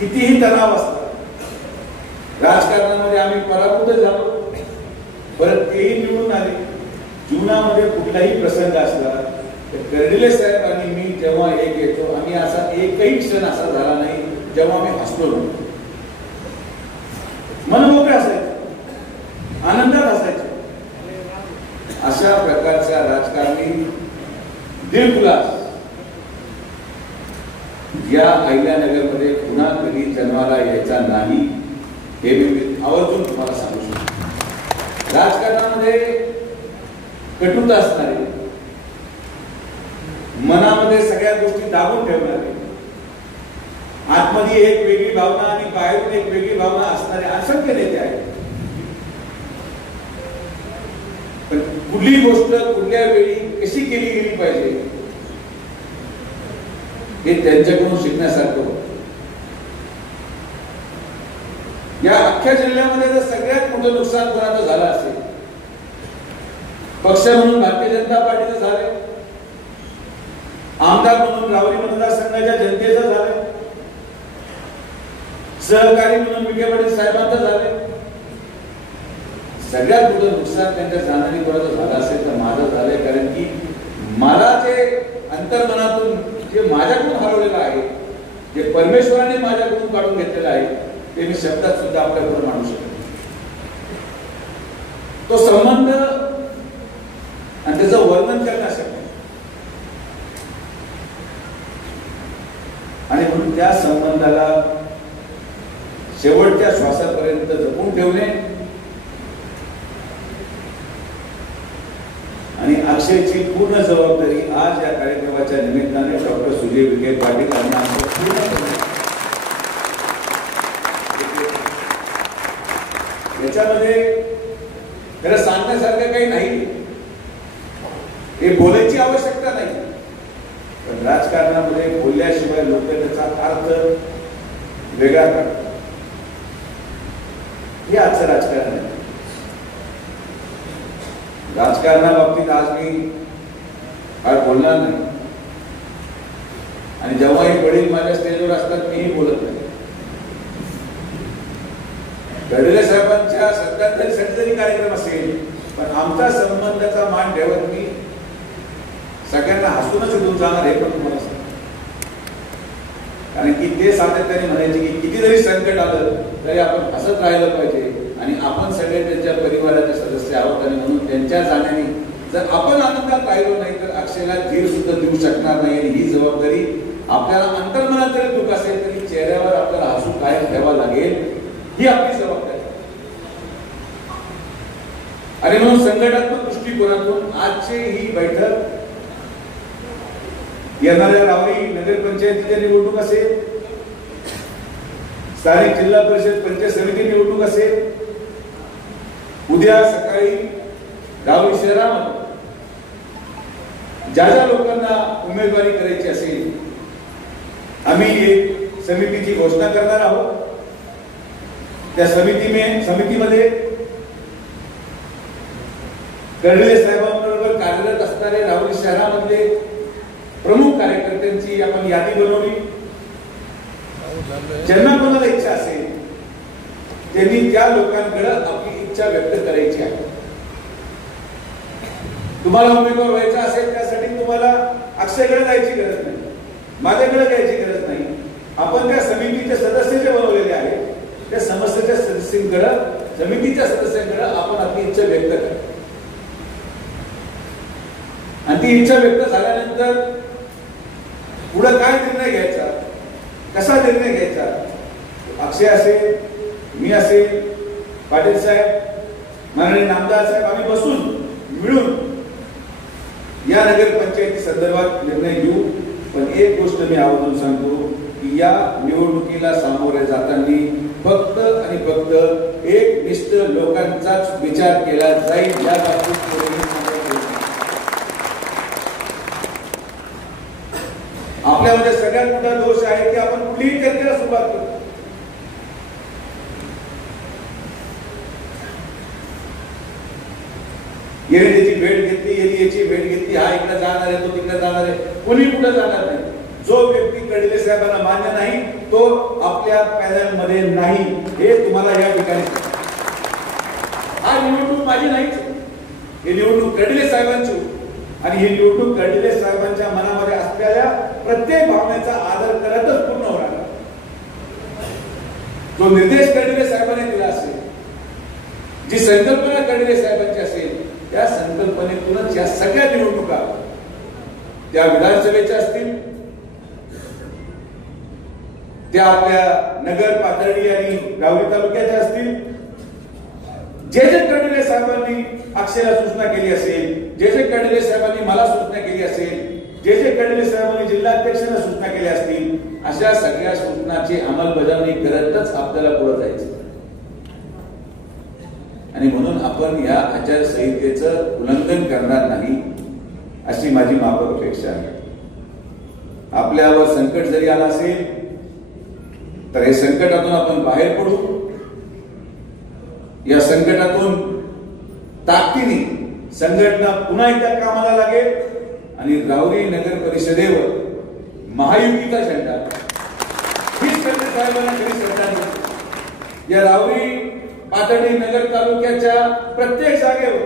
कितीही तणाव असला, राजकारणामध्ये आम्ही पराभूत झालो, परत तेही निवडून आले, जीवनामध्ये कुठलाही प्रसंग असला तर कर्डिले साहेब आणि मी जेव्हा एक येतो, आम्ही असा एकही क्षण असा झाला नाही जेव्हा आम्ही हसलो नव्हतो. मनमोकळे असायचं, आनंदात असायचं. अशा प्रकारच्या राजकारणी दिलखुलास या अहिल्यानगरमध्ये पुन्हा कधी जन्माला यायचा नाही, हे मी आवर्जून तुम्हाला सांगू शकतो. राजकारणामध्ये कटुता असणारे, मनामध्ये सगळ्या गोष्टी दाबून ठेवणारे, आतमध्ये एक वेगळी भावना आणि बाहेरून एक वेगळी भावना असणारे असंख्य नेते आहेत. पण कुठली गोष्ट कुठल्या वेळी कशी केली गेली पाहिजे हे त्यांच्याकडून शिकण्यासारखं होतं. या अख्ख्या जिल्ह्यामध्ये जर सगळ्यात मोठं नुकसान कोणाचं झालं असेल, पक्ष म्हणून भारतीय जनता पार्टीचं झालंय, आमदार म्हणून रावरी मतदारसंघाच्या जनतेचं झालंय, सहकारी म्हणून विखे पाटील साहेबांचं झालंय. सगळ्यात मोठं नुकसान त्यांच्या जाणीव कोणाचं झालं असेल तर माझं झालंय. कारण की मला जे अंतर्मनातून जे माझ्याकडून हरवलेलं आहे, जे परमेश्वराने माझ्याकडून काढून घेतलेलं आहे, ते मी शब्दात सुद्धा आपल्याकडून मांडू शकतो. तो संबंध आणि त्याचं वर्णन करण्यासाठी आणि म्हणून त्या संबंधाला शेवटच्या श्वासापर्यंत जपून ठेवणे आणि अक्षयची पूर्ण जबाबदारी आज या कार्यक्रमाच्या निमित्ताने डॉक्टर सुजय विखे पाटील यांनी आमच्या पूर्ण याच्यामध्ये खरं सांगण्यासारखं काही नाही, हे बोलायची आवश्यकता नाही. पण राजकारणामध्ये बोलल्याशिवाय लोक त्याचा अर्थ वेगळा काढतात. हे आजचं राजकारण आहे. राजकारणाबाबतीत आज मी काय बोलणार नाही आणि जेव्हाही वडील माझ्या स्टेजवर असतात मीही बोलत नाही. कर्डिले साहेबांच्या श्रद्धांजलीसाठी जरी कार्यक्रम असेल पण आमचा संबंधाचा मान ठेवत मी सगळ्यांना हसूनच उडून जाणार हे पण तुम्हाला सांगतो. कारण की ते सातत्याने म्हणायचे की किती जरी संकट आलं तरी आपण हसत राहिलं पाहिजे आणि आपण सगळे त्यांच्या परिवाराचे सदस्य आहोत आणि म्हणून त्यांच्या जाण्याने जर आपण आनंदात राहिलो नाही तर अक्षयला धीर सुद्धा देऊ शकणार नाही. आणि ही जबाबदारी आपल्याला अंतर्मनात जरी दुःख असेल तरी चेहऱ्यावर आपल्याला हसू कायम ठेवावं लागेल, ही आपली जबाबदारी. आणि म्हणून संघटनात्मक दृष्टिकोनातून आजची ही बैठक येणाऱ्या रावरी नगरपंचायतीच्या निवडणूक असेल, स्थानिक जिल्हा परिषद पंचायत समिती निवडणूक असेल, उद्या सकाळी रावरी शहरामध्ये ज्या ज्या लोकांना उमेदवारी करायची असेल आम्ही एक समितीची घोषणा करणार आहोत. त्या समितीमध्ये कर्डिले साहेबांबरोबर कार्यरत असणारे रावरी शहरामधले प्रमुख कार्यकर्त्यांची आपण यादी बनवली. ज्यांना कोणाला इच्छा असेल त्यांनी त्या लोकांकडे आपली इच्छा व्यक्त करायची आहे. तुम्हाला उमेदवार व्हायचा असेल त्यासाठी तुम्हाला अक्षयकडे जायची गरज नाही, माझ्याकडे जायची गरज नाही. आपण त्या समितीचे सदस्य जे बनवलेले आहेत त्या समस्येच्या सदस्यांकडे, समितीच्या सदस्यांकडे आपण आपली इच्छा व्यक्त करा. आणि ती इच्छा व्यक्त झाल्यानंतर पुढे काय निर्णय घ्यायचा, कसा निर्णय घ्यायचा, अक्षय असेल, मी असेल, पाटील साहेब, माननीय नामदार साहेब, आम्ही बसून मिळून या नगरपंचायती संदर्भात निर्णय घेऊ. पण एक गोष्ट मी आवर्जून सांगतो की या निवडणुकीला सामोरे जाताना फक्त आणि फक्त एक निष्ठ लोकांचाच विचार केला जाईल. या बाबतीत आपल्यामध्ये सगळ्यात मोठा दोष आहे की आपण कुठलीही चर्चेला सुरुवात करतो. येणे त्याची भेट घेतली, याची भेट घेतली, हा इकडे जाणार आहे, तो तिकडे जाणार आहे, कोणी कुठे जाणार नाही. जो व्यक्ती कर्डिले साहेबांना मान्य नाही तो आपल्या पॅनल मध्ये नाही, हे तुम्हाला या ठिकाणी. हा निवडणूक माझी नाहीच, ही निवडणूक कर्डिले साहेबांची आणि ही निवडणूक कर्डिले साहेबांच्या मनामध्ये असलेल्या प्रत्येक भावनेचा आदर करतच पूर्ण होणार. जो निर्देश कर्डिले साहेबांनी दिला असेल, जी संकल्पना कर्डिले साहेबांची असेल, त्या संकल्पनेतूनच या सगळ्या निवडणुका, त्या विधानसभेच्या असतील, त्या आपल्या नगर पाथर्डी आणि राहुरी तालुक्याच्या असतील, जे जे कर्डिले साहेबांनी अक्षयला सूचना केली असेल, जे जे कर्डिले साहेबांनी मला सूचना केली असेल, जे जे कर्डिले साहेबांनी जिल्हाध्यक्षांना सूचना केल्या असतील, अशा सगळ्या सूचनाची अंमलबजावणी करतच आपल्याला पुढे जायचं. आणि म्हणून आपण या आचारसंहितेचं उल्लंघन करणार नाही अशी माझी माफक अपेक्षा आहे. आपल्यावर संकट जरी आलं असेल तर हे संकटातून आपण बाहेर पडू. या संकटातून ताकदीने संघटना पुन्हा एकदा कामाला लागेल आणि राहुरी नगर परिषदेवर महायुतीचा झेंडा हीच कर्डिले साहेबांना खरी श्रद्धांजली. या राहुरी पाथर्डी नगर तालुक्याच्या प्रत्येक जागेवर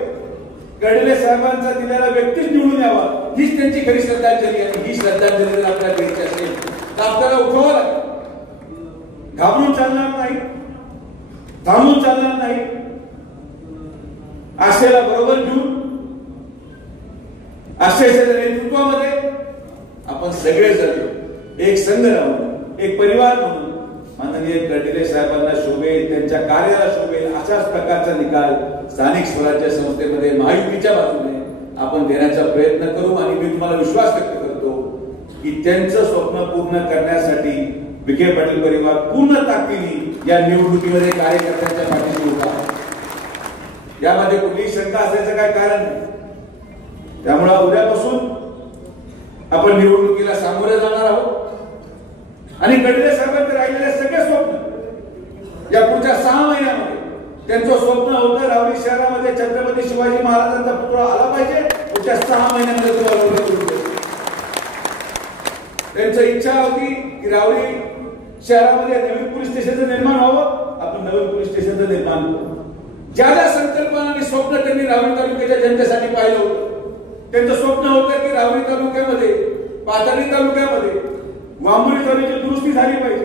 कर्डिले साहेबांचा दिलेला व्यक्तीच निवडून यावा, हीच त्यांची खरी श्रद्धांजली. आणि ही श्रद्धांजली जर आपल्याला द्यायची असेल तर आपल्याला उठवावं लागेल. घाबरून चालणार नाही, थांबून चालणार नाही. आशेला बरोबर घेऊन आशेच्या नेतृत्वामध्ये आपण सगळेजण एक संघ राहून, एक परिवार म्हणून माननीय कर्डिले साहेबांना शोभेल, त्यांच्या कार्याला शोभेल अशाच प्रकारचा निकाल स्थानिक स्वराज्य संस्थेमध्ये महायुतीच्या बाजूने आपण देण्याचा प्रयत्न करू. आणि मी तुम्हाला विश्वास व्यक्त करतो की त्यांचं स्वप्न पूर्ण करण्यासाठी विखे पाटील परिवार पूर्ण ताकदीने या निवडणुकीमध्ये कार्यकर्त्यांच्या पाठीशी उभा. यामध्ये कुठलीही शंका असायचं काय कारण नाही. त्यामुळे उद्यापासून आपण निवडणुकीला सामोरे जाणार आहोत आणि कर्डिले साहेबांचे राहिलेले सगळे स्वप्न या पुढच्या 6 महिन्यामध्ये त्यांचं स्वप्न होतं राहुरी शहरामध्ये छत्रपती शिवाजी महाराजांचा पुतळा आला पाहिजे. पुढच्या 6 महिन्यामध्ये त्यांची इच्छा होती की राहुरी शहरामध्ये नवीन पोलीस स्टेशनचं निर्माण व्हावं. आपण नवीन पोलीस स्टेशनचं निर्माण करू. ज्या ज्या संकल्पना आणि स्वप्न त्यांनी राहुरी तालुक्याच्या जनतेसाठी पाहिलं होतं, त्यांचं स्वप्न होतं की राहुरी तालुक्यामध्ये, पाथर्डी तालुक्यामध्ये वांबुरी तालुक्याची दुरुस्ती झाली पाहिजे.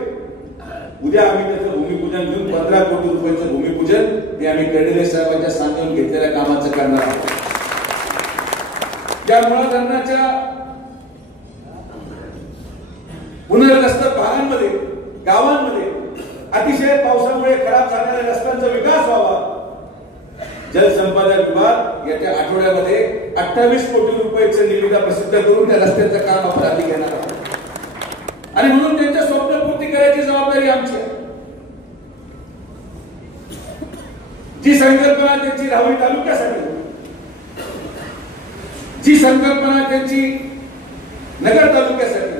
उद्या आम्ही त्याचं भूमिपूजन घेऊन 15 कोटी रुपयाचं भूमिपूजन हे आम्ही कर्डिले साहेबांच्या सांगून घेतलेल्या कामाचं करणार आहोत. या मुळा धरणाच्या पुनर्रस्त भागांमध्ये, गावांमध्ये अतिशय पावसामुळे खराब झालेल्या रस्त्यांचा विकास व्हावा. जलसंपदा विभाग येत्या आठवड्यामध्ये 28 कोटी रुपयाचं निविदा प्रसिद्ध करून त्या रस्त्याचं काम आपण हाती घेणार आहोत. आणि म्हणून त्यांच्या स्वप्नपूर्ती करायची जबाबदारी आमची आहे. जी संकल्पना त्यांची राहुरी तालुक्यासाठी, जी संकल्पना त्यांची नगर तालुक्यासाठी,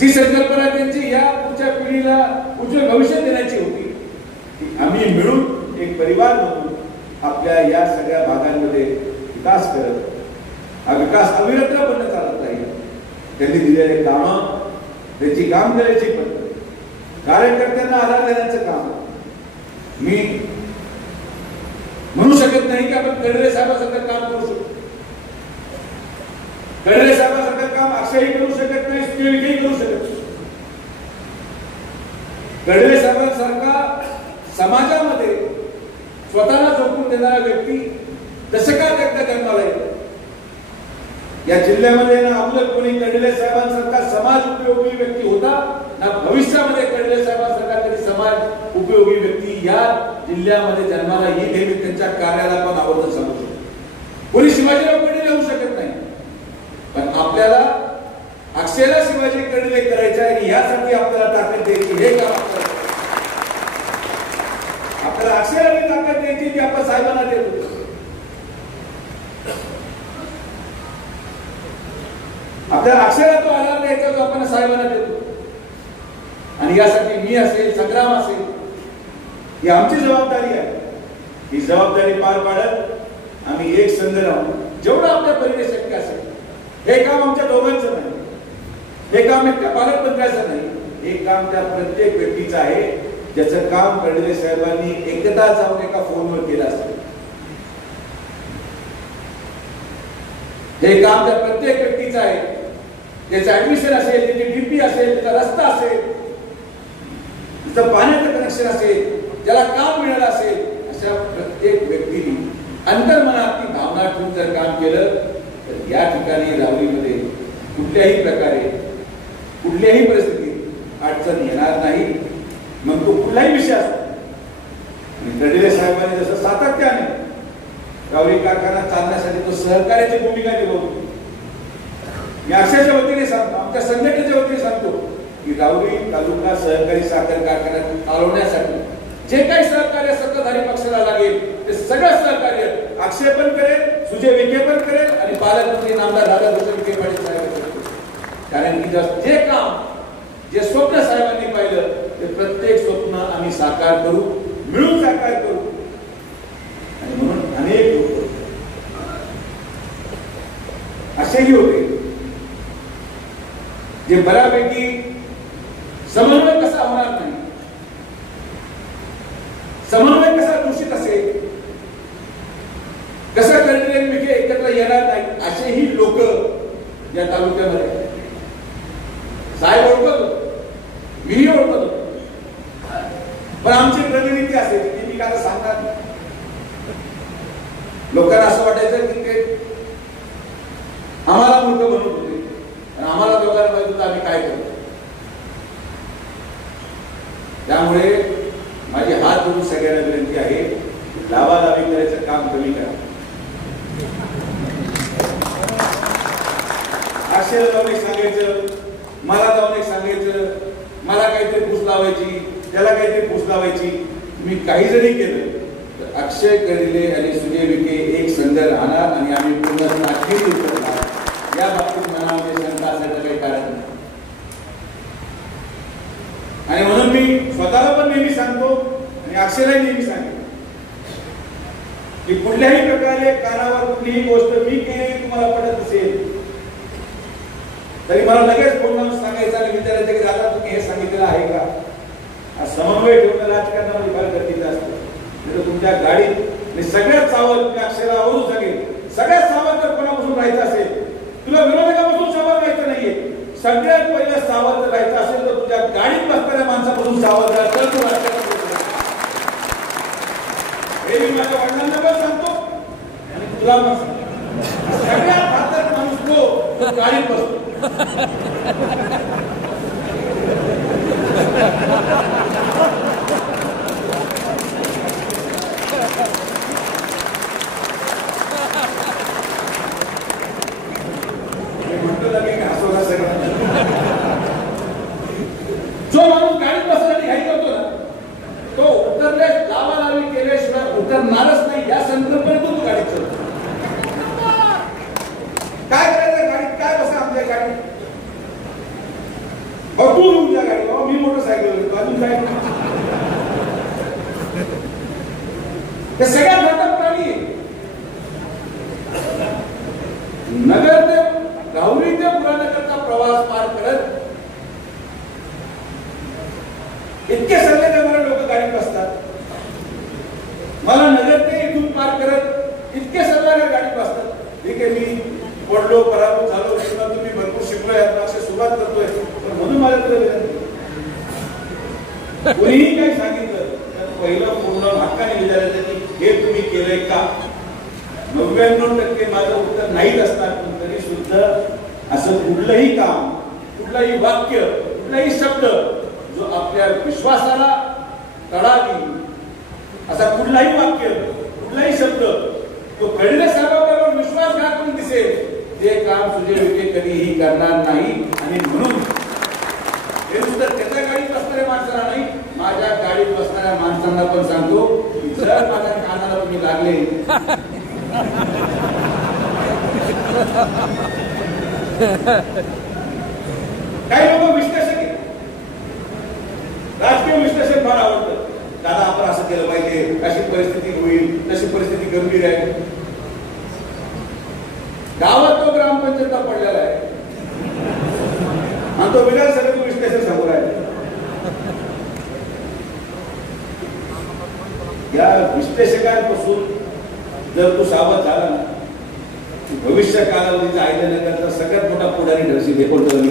जी संकल्पना त्यांची या पुढच्या पिढीला उज्ज्वल भविष्य देण्याची होती, ती आम्ही मिळून एक परिवार म्हणून आपल्या या सगळ्या भागांमध्ये विकास करत, हा विकास अविरतपणे चालत राहील. त्यांनी दिलेले काम, त्यांची काम करायची पद्धत, कार्यकर्त्यांना आधार देण्याचं काम मी म्हणू शकत नाही की आपण कर्डिले साहेबांसारखं काम करू शकतो. कर्डिले साहेबांसारखं काम अक्षयही करू शकत नाही, सुजयही करू शकत नाही. कर्डिले साहेबांसारखा समाजामध्ये स्वतःला झोकून देणारा व्यक्ती दशकात एकदा जन्माला येतो. या जिल्ह्यामध्ये ना अगोदर कोणी कर्डिले साहेबांसारखा समाज उपयोगी व्यक्ती होता, ना भविष्यामध्ये कर्डिले साहेबांसारखा कधी समाज उपयोगी व्यक्ती या जिल्ह्यामध्ये जन्माला येईल हे मी त्यांच्या कार्याला पण आवर्जून सांगू शकतो. कोणी शिवाजीराव कर्डिले होऊ शकत नाही, पण आपल्याला अक्षयला शिवाजी कर्डिले करायचे आहे आणि यासाठी आपल्याला ताकद द्यायची. हे काम आपल्याला अक्षयला ताकद द्यायची ती आपण साहेबांना देतो. आपल्याला अक्षयला तो आधार द्यायचा जो आपण साहेबांना देतो. आणि यासाठी मी असेल, संग्राम असेल, ही आमची जबाबदारी आहे. ही जबाबदारी पार पाडत आम्ही एक संघ राहून जेवढं आपल्या परीने शक्य असेल, हे काम आमच्या दोघांचं नाही, हे काम एकट्या पालकमंत्र्याचं नाही, हे काम त्या प्रत्येक व्यक्तीचं आहे ज्याचं काम कर्डिले साहेबांनी एकदा जाऊन एका फोनवर केलं असेल. हे काम त्या प्रत्येक व्यक्तीचं आहे. त्याचं ऍडमिशन असेल, त्याची डीपी असेल, त्याचा रस्ता असेल, त्याचं पाण्याचं कनेक्शन असेल, ज्याला काम मिळालं असेल, अशा प्रत्येक व्यक्तीने अंतर्मनात ती भावना ठेवून जर काम केलं तर या ठिकाणी राहुरीमध्ये कुठल्याही प्रकारे कुठल्याही परिस्थितीत अडचण येणार नाही. मग तो कुठलाही विषय असतो. तडीले साहेबांनी जसं सातत्याने राहुरी कारखाना चालण्यासाठी तो सहकार्याची भूमिका निभावतो. मी अक्षाच्या वतीने सांगतो, आमच्या संघटनेच्या वतीने सांगतो की राहुरी तालुका सहकारी साखर कारखाना चालवण्यासाठी जे काही सहकार्य सत्ताधारी पक्षाला लागेल ते सगळं सहकार्य अक्षय पण करेल, सुजय विखे पण करेल आणि पालकमंत्री नामदार राधाकृष्ण विखे पाटील साहेब करेल. कारण की जे काम, जे स्वप्न साहेबांनी पाहिलं ते प्रत्येक स्वप्न आम्ही साकार करू, मिळून साकार करू. आणि म्हणून अनेक लोक असेही होते जे बऱ्यापैकी समन्वय कसा होणार नाही, समन्वय कसा दूषित असेल, कसं करणे विखे एकत्र येणार नाही, असेही लोक या तालुक्यामध्ये साहेब ओळखत होतो, मीही ओळखत होतो. पण आमची रणनीती असेल ती मी काय सांगणार नाही. लोकांना असं वाटायचं की ते आम्हाला मूर्ख बनवत होते आणि आम्हाला दोघांना माहित होतं आम्ही काय करतो. त्यामुळे माझी हात धरून सगळ्यांना विनंती आहे, लावालावी करायचं काम कमी करा. आशेला जाऊन एक सांगायचं, मला जाऊन एक सांगायचं, मला काहीतरी फूस लावायची, त्याला काहीतरी फूस लावायची. मी काही जरी केलं तर अक्षय करिले आणि सुजय विखे एक संघ राहणार आणि आम्ही पूर्ण अखेरी उतरणार. या बाबतीत मनामध्ये शंका असण्याचं काही कारण नाही. आणि म्हणून मी स्वतःला पण नेहमी सांगतो आणि अक्षयलाही नेहमी सांगतो की कुठल्याही प्रकारे कानावर कुठलीही गोष्ट मी केली तुम्हाला पडत असेल तरी मला लगेच फोन लावून सांगायचं आणि विचारायचं की दादा तुम्ही हे सांगितलेलं आहे का. हा समन्वय ठेवणं राजकारणामध्ये फार गरजेचं असतं. तुमच्या गाडीत सगळ्यात सावध, मी अक्षयला आवडून सांगेल, सगळ्यात सावध जर कोणापासून राहायचं असेल, तुला विरोधकापासून सावध राहायचं नाहीये, सगळ्यात पहिलं सावध जर राहायचं असेल तर तुझ्या गाडीत बसणाऱ्या माणसापासून सावध राहायचं तर तू राजकारणात. हे मी माझ्या वडिलांना पण सांगतो आणि तुला पण सांगतो. सगळ्यात घातक माणूस तो गाडीत बसतो. जो माणूस गाडीत बसण्यासाठी घाई करतो ना तो उतरले लावालावी केल्याशिवाय उतरणारच नाही या संकल्पनेतून तू गाडीत चालतो. काय करायचं गाडीत, काय बसा आमच्या गाडीत, तू तुमच्या गाडी, बाबा मी मोटरसायकल घेतो, अजून काय. हे सगळ्यात घातक प्राणी नगर ते राहुरी ते पुराणकरता प्रवास पार करत इतके सल्ले देणारे लोक गाडीत बसतात. मला नगर ते इथून पार करत इतके सल्लागार गाडीत बसतात. ठीक आहे, मी पडलो, पराभूत झालो, तुम्ही भरपूर शिकलोय, अक्षय सुरुवात करतोय, पण म्हणून माझ्याकडे कोणीही काही सांगितलं तर पहिलं पूर्ण हक्काने विचारायचं की हे तुम्ही केलंय का. 99% माझं उत्तर नाहीच असणार, पण तरी सुद्धा असं कुठलंही काम, कुठलंही वाक्य, कुठलाही शब्द जो आपल्या विश्वासाला तडा देईल असा कुठलाही वाक्य, कुठलाही शब्द तो खडले साहेबांवर विश्वासघात करून दिसेल ते काम सुजय विखे कधीही करणार नाही. आणि म्हणून हे सुद्धा त्याच्या गाडीत बसणाऱ्या माणसाला नाही, माझ्या गाडीत बसणाऱ्या माणसांना पण सांगतो की जर माझ्या कानाला तुम्ही लागले काही लोक विश्लेषक आहेत, राजकीय विश्लेषण फार आवडतं. दादा आपण असं केलं पाहिजे, अशी परिस्थिती होईल, तशी परिस्थिती गंभीर आहे. गावात तो ग्रामपंचायतला पडलेला आहे आणि तो विधानसभेतून विश्लेषण समोर आहे. या विश्लेषकांपासून जर तू सावध झाला ना भविष्य कालावधीचा आयोजनाकरता सगळ्यात मोठा पुढारी ठरशील हे पण आणि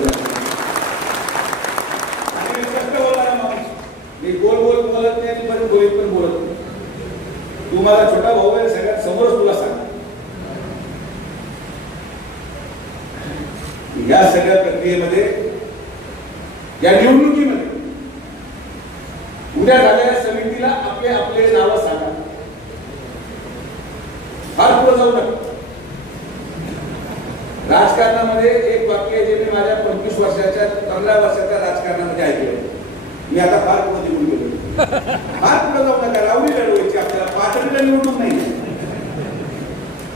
मी स्पष्ट बोलणारा माणूस, मी गोल गोल बोलत नाही आणि पण गोलीत पण बोलत नाही. तू माझा छोटा भाऊ आहे, सगळ्यात समोरच तुला सांग. या सगळ्या प्रक्रियेमध्ये, या निवडणुकीमध्ये उद्या झालेल्या समितीला आपले आपले नाव सांगा. फार पुढे जाऊ नका. राजकारणामध्ये एक वाक्य जे मी माझ्या 25 वर्षाच्या 15 वर्षाच्या राजकारणामध्ये ऐकलं. मी आता फार पुढे निवडून गेलो. फार पुढे जाऊ नका. राहुली लढवायची आपल्याला, पातळीला निवडून नाही.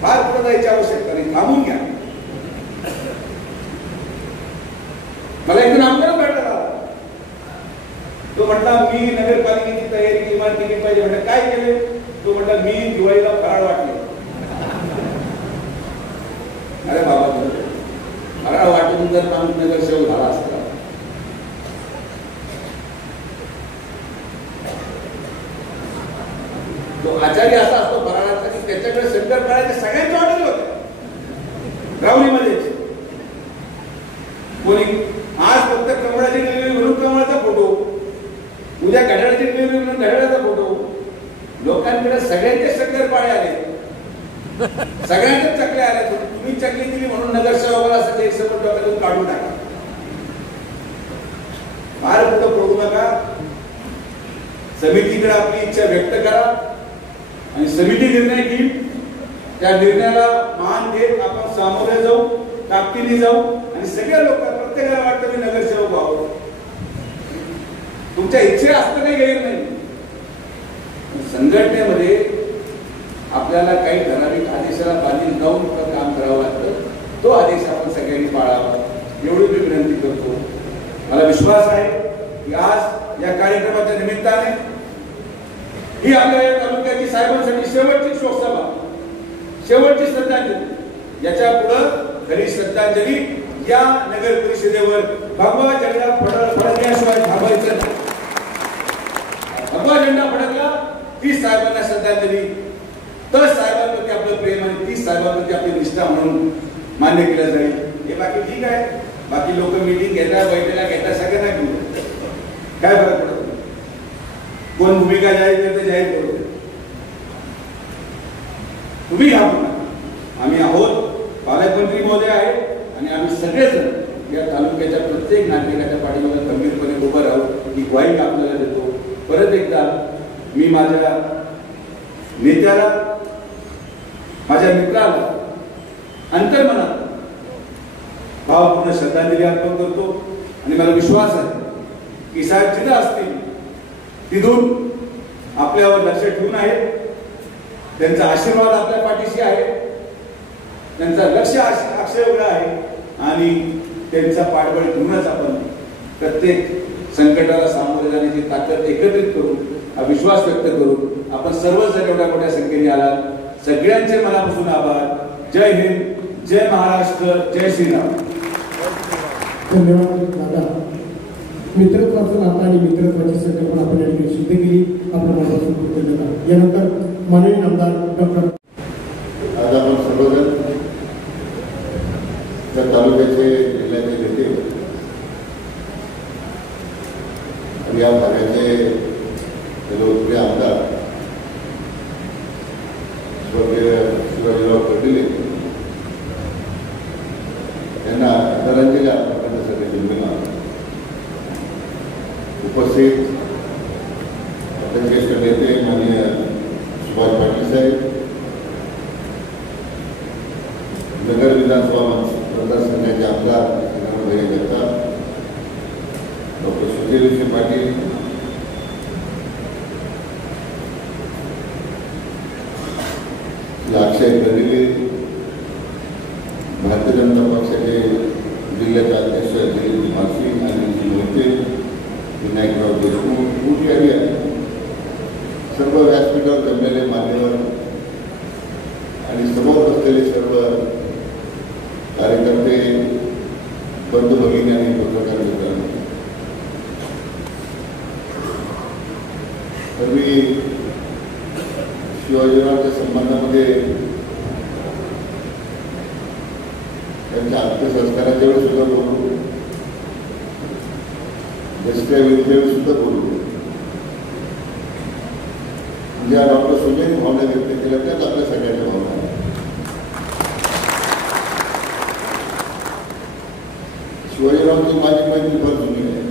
फार पुढे जायची आवश्यकता नाही. थांबून घ्या. मला एक आमदार भेटला. तो म्हटला मी नगरपालिकेची तयारी इमारत केली पाहिजे. म्हटलं काय केले? तो म्हटला मी दिवाळीला फराळ वाटले. अरे बाबा, फराळ वाटून जर नगरसेवक झाला असता तो आचार्य असा असतो फराळाचा की त्याच्याकडे शंकरपाळ्याच्या सगळ्यांच्या ऑर्डर होत्या रावणीमध्ये. कोणी आज फक्त कमळाची डिलिव्हरी म्हणून कमळाचा फोटो, उद्या घड्याळाची डिलिव्हरी म्हणून घड्याळाचा फोटो. लोकांकडे सगळ्यांचे शंकरपाळे आले, सगळ्यांचे चकले आले. तुम्ही चकली दिली म्हणून नगरसेवकाला असं एक सबट डोक्यातून काढून टाका. फार कुठं पडू नका. समितीकडे आपली इच्छा व्यक्त करा आणि समिती निर्णय घेईल. त्या निर्णयाला मान देत आपण सामोरे जाऊ, ताकदीने जाऊ आणि सगळ्या लोकांना प्रत्येकाला वाटतं मी नगरसेवक व्हावं. तुमच्या इच्छे असतं काही गैर नाही. संघटनेमध्ये आपल्याला काही ठराविक आदेशाला बांधील जाऊन काम करावं लागतं. तो आदेश आपण सगळ्यांनी पाळावा एवढी मी विनंती करतो. मला विश्वास आहे की आज या कार्यक्रमाच्या निमित्ताने ही आपल्या या तालुक्याची साहेबांसाठी शेवटची शोकसभा, शेवटची श्रद्धांजली. याच्या पुढं खरी श्रद्धांजली या नगर परिषदेवर भगवा झेंडा फडकल्याशिवाय थांबायचं नाही. भगवा झेंडा फडकला ती साहेबांना श्रद्धांजली, तर साहेबांप्रती आपलं प्रेम आणि ती साहेबांप्रती आपली निष्ठा म्हणून मान्य केलं जाईल. हे बाकी ठीक आहे. बाकी लोक मीटिंग घेतात, बैठका घेतात, सगळ्यांना घेऊन काय फरक पडत. कोण भूमिका जाहीर करते जाहीर करते. तुम्ही घाबरू नका. आम्ही आहोत, पालकमंत्री महोदय आहे आणि आम्ही सगळेजण या तालुक्याच्या प्रत्येक नागरिकाच्या पाठीमागे गंभीरपणे उभं राहू ही ग्वाही आपल्याला देतो. परत एकदा मी माझ्या नेत्याला, माझ्या मित्राला अंतर्मनात भावपूर्ण श्रद्धांजली अर्पण करतो आणि मला विश्वास आहे की साहेब जिथं असतील तिथून आपल्यावर लक्ष ठेवून आहेत. त्यांचा आशीर्वाद आपल्या पाठीशी आहे. त्यांचा लक्ष अक्षय एवढा आहे आणि त्यांचा पाठबळ घेऊनच आपण प्रत्येक संकटाला सामोरे जाण्याची ताकद एकत्रित करू, हा विश्वास व्यक्त करू. आपण सर्वजण एवढ्या मोठ्या संख्येने आलात. सगळ्यांचे मनापासून आभार. जय हिंद, जय महाराष्ट्र, जय श्रीराम. धन्यवाद दादा. मित्रत्वाचं नातं आणि मित्रत्वाची संकल्पना आपण या ठिकाणी सिद्ध केली. आपल्या मनापासून कृतज्ञता. यानंतर माननीय आमदार डॉक्टर. आज आपण सर्वजण त्या तालुक्याचे, जिल्ह्याचे नेते आणि या भागाचे लोकप्रिय आमदार स्वर्गीय शिवाजीराव पाटील यांना आदरांजली अर्पण करण्यासाठी जन्मला उपस्थित आपले ज्येष्ठ नेते माननीय सुभाष पाटील साहेब, नगर विधानसभा मतदारसंघाचे आमदार भैया जगताप, डॉक्टर सुजय पाटील, अक्षय गडिले, भारतीय जनता पक्षाचे जिल्ह्याचे अध्यक्ष दिलीप मासी आणि मोहिते, विनायकराव देशमुख, खूप यादी आहे. सर्व व्यासपीठावर जमलेले मान्यवर आणि समोर असलेले सर्व कार्यकर्ते, बंधू भगिनी आणि पत्रकार मित्रांनो, तर मी शिवाजीरावच्या संबंधामध्ये अंत्यसंस्काराच्या वेळी सुद्धा बोलू, दसऱ्या वेळी सुद्धा बोलू. ज्या डॉक्टर सुजयनी भावना व्यक्त केल्या त्याच आपल्या सगळ्यांच्या भावना आहेत. शिवाजीरावची माझी मैत्री फार जुनी आहे.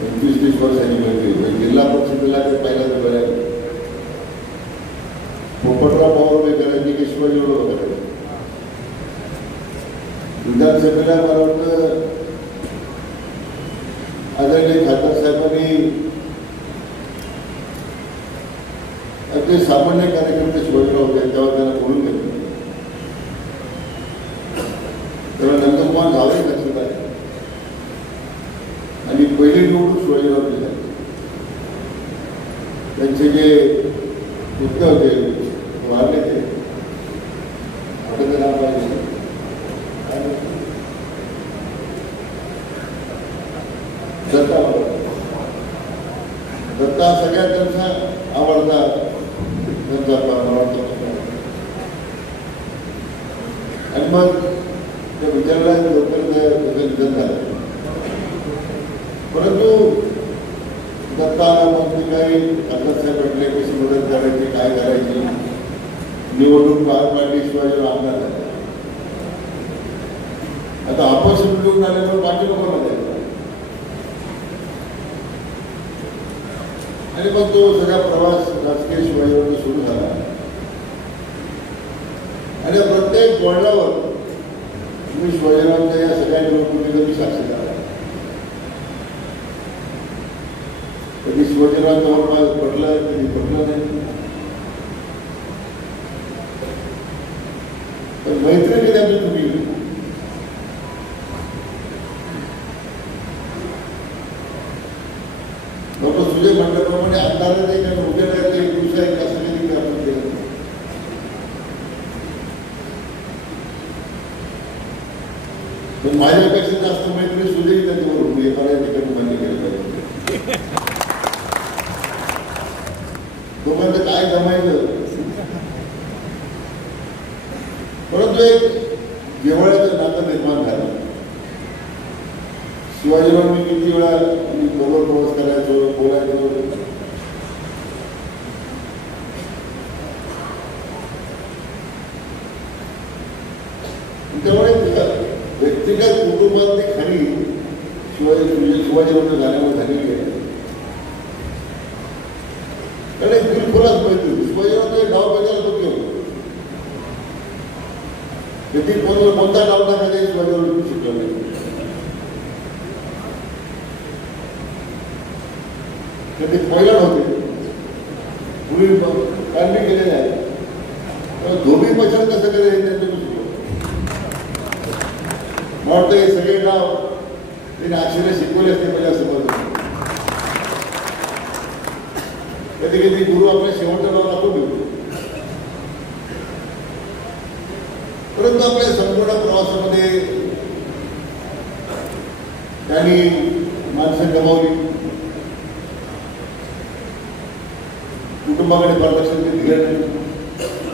25-30 वर्षांनी मैत्री. जिल्हा परिषदेला ते पहिल्यांदा बघायला पोपटराव पवार करायची की शिवाजीराव करायचे. विधानसभेला मला वाटतं आदरणीय खासदार साहेबांनी अगदी सामान्य कार्यकर्ते शिवाजीराव होते तेव्हा त्यांना बोलून घेतलं. तेव्हा नंदकुमार झाले लक्षात आहे आणि पहिली निवडणूक शिवाजीराव दिली. त्यांचे जे पुत्र होते वारले ते आपलं नाव पाहिजे दत्ता. दत्ता सगळ्यात त्यांचा आवडता त्यांचा आवडता आणि मग त्या विचारायला लवकर निधन झालं. परंतु दत्ताला मग ती काही खासदारसाहेब म्हटले कशी मदत करायची काय करायची. निवडणूक पार पाडली, शिवाजीराव आमदार झाले. आता अपक्ष निवडून आल्यावर बाकी लोकांना द्यायचा आणि मग तो सगळा प्रवास राजकीय शिवाजीराव सुरू झाला आणि प्रत्येक वळणावर तुम्ही शिवाजीरावांच्या या सगळ्या निवडणुकीला मी साक्षीदार आहे. कधी शिवाजीराव जवळपास पडलं कधी पडलं नाही. पण मैत्री कधी आमची तुम्ही डॉक्टर सुजय म्हटल्याप्रमाणे अंधारात एक आणि उजेडात एक दिवसा एक असं कधी आपण केलं. पण माझ्यापेक्षा जास्त मैत्री सुजय त्यांच्यावर होती. मला या ठिकाणी मान्य केलं पाहिजे. दोघांचं काय जमायचं. परंतु एक जिव्हाळ्याचं नातं निर्माण झालं. शिवाजीराव मी किती वेळा बरोबर प्रवास करायचो बोलायचो. त्यामुळे व्यक्तिगत कुटुंबातली खरी शिवाजीरावच्या गाण्यावर झालेली आहे. कारण एक बिलकुलच माहिती शिवाजीरावचे डाव बघायला तो घेऊ किती कोणता डाव टाकायचा शिवाजीराव शिकलो नाही. ते पहिला होते पूर्वी काढणी केलेले आहे. धोबी पचन कसं करायचं त्यांच्याकडून शिकलो. मला वाटतं हे सगळे नाव त्यांनी अक्षरे शिकवले असते पहिल्या समज. कधी कधी गुरु आपल्या शेवटचं नाव दाखवून घेऊ. परंतु आपल्या संपूर्ण प्रवासामध्ये त्यांनी माणसं गमावली. कुटुंबाकडे प्रदर्शन ते दिलं.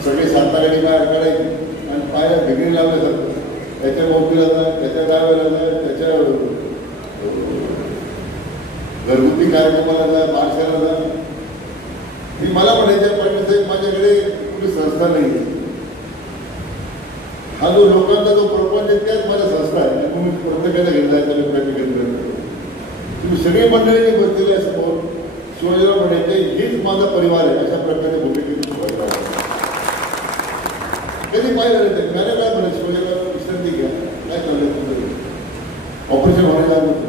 सगळे साताराकडे काय काढायचे आणि पायाला भिगणी लावलं जातं. त्याच्या मोठीला जात त्याच्या गावाला जात त्याच्या घरगुती कार्यक्रमाला जा बारशाला जा. ती मला म्हणायच्या पाटील साहेब माझ्याकडे कुठली संस्था नाही. हा जो लोकांचा जो प्रपंच आहे त्याच माझ्या संस्था आहे. तुम्ही प्रत्येकाला घेतला त्याला प्रॅक्टिकल करतो. तुम्ही सगळी मंडळीने बसलेली आहे समोर. शिवाजीराव म्हणायचे हीच माझा परिवार आहे. अशा प्रकारे भूमिकेत शिवाजीराव कधी पाहिलं नाही. मला काय म्हणत शिवाजीराव विश्रांती घ्या काय चाललंय तुमचं ऑपरेशन व्हायला लागलं.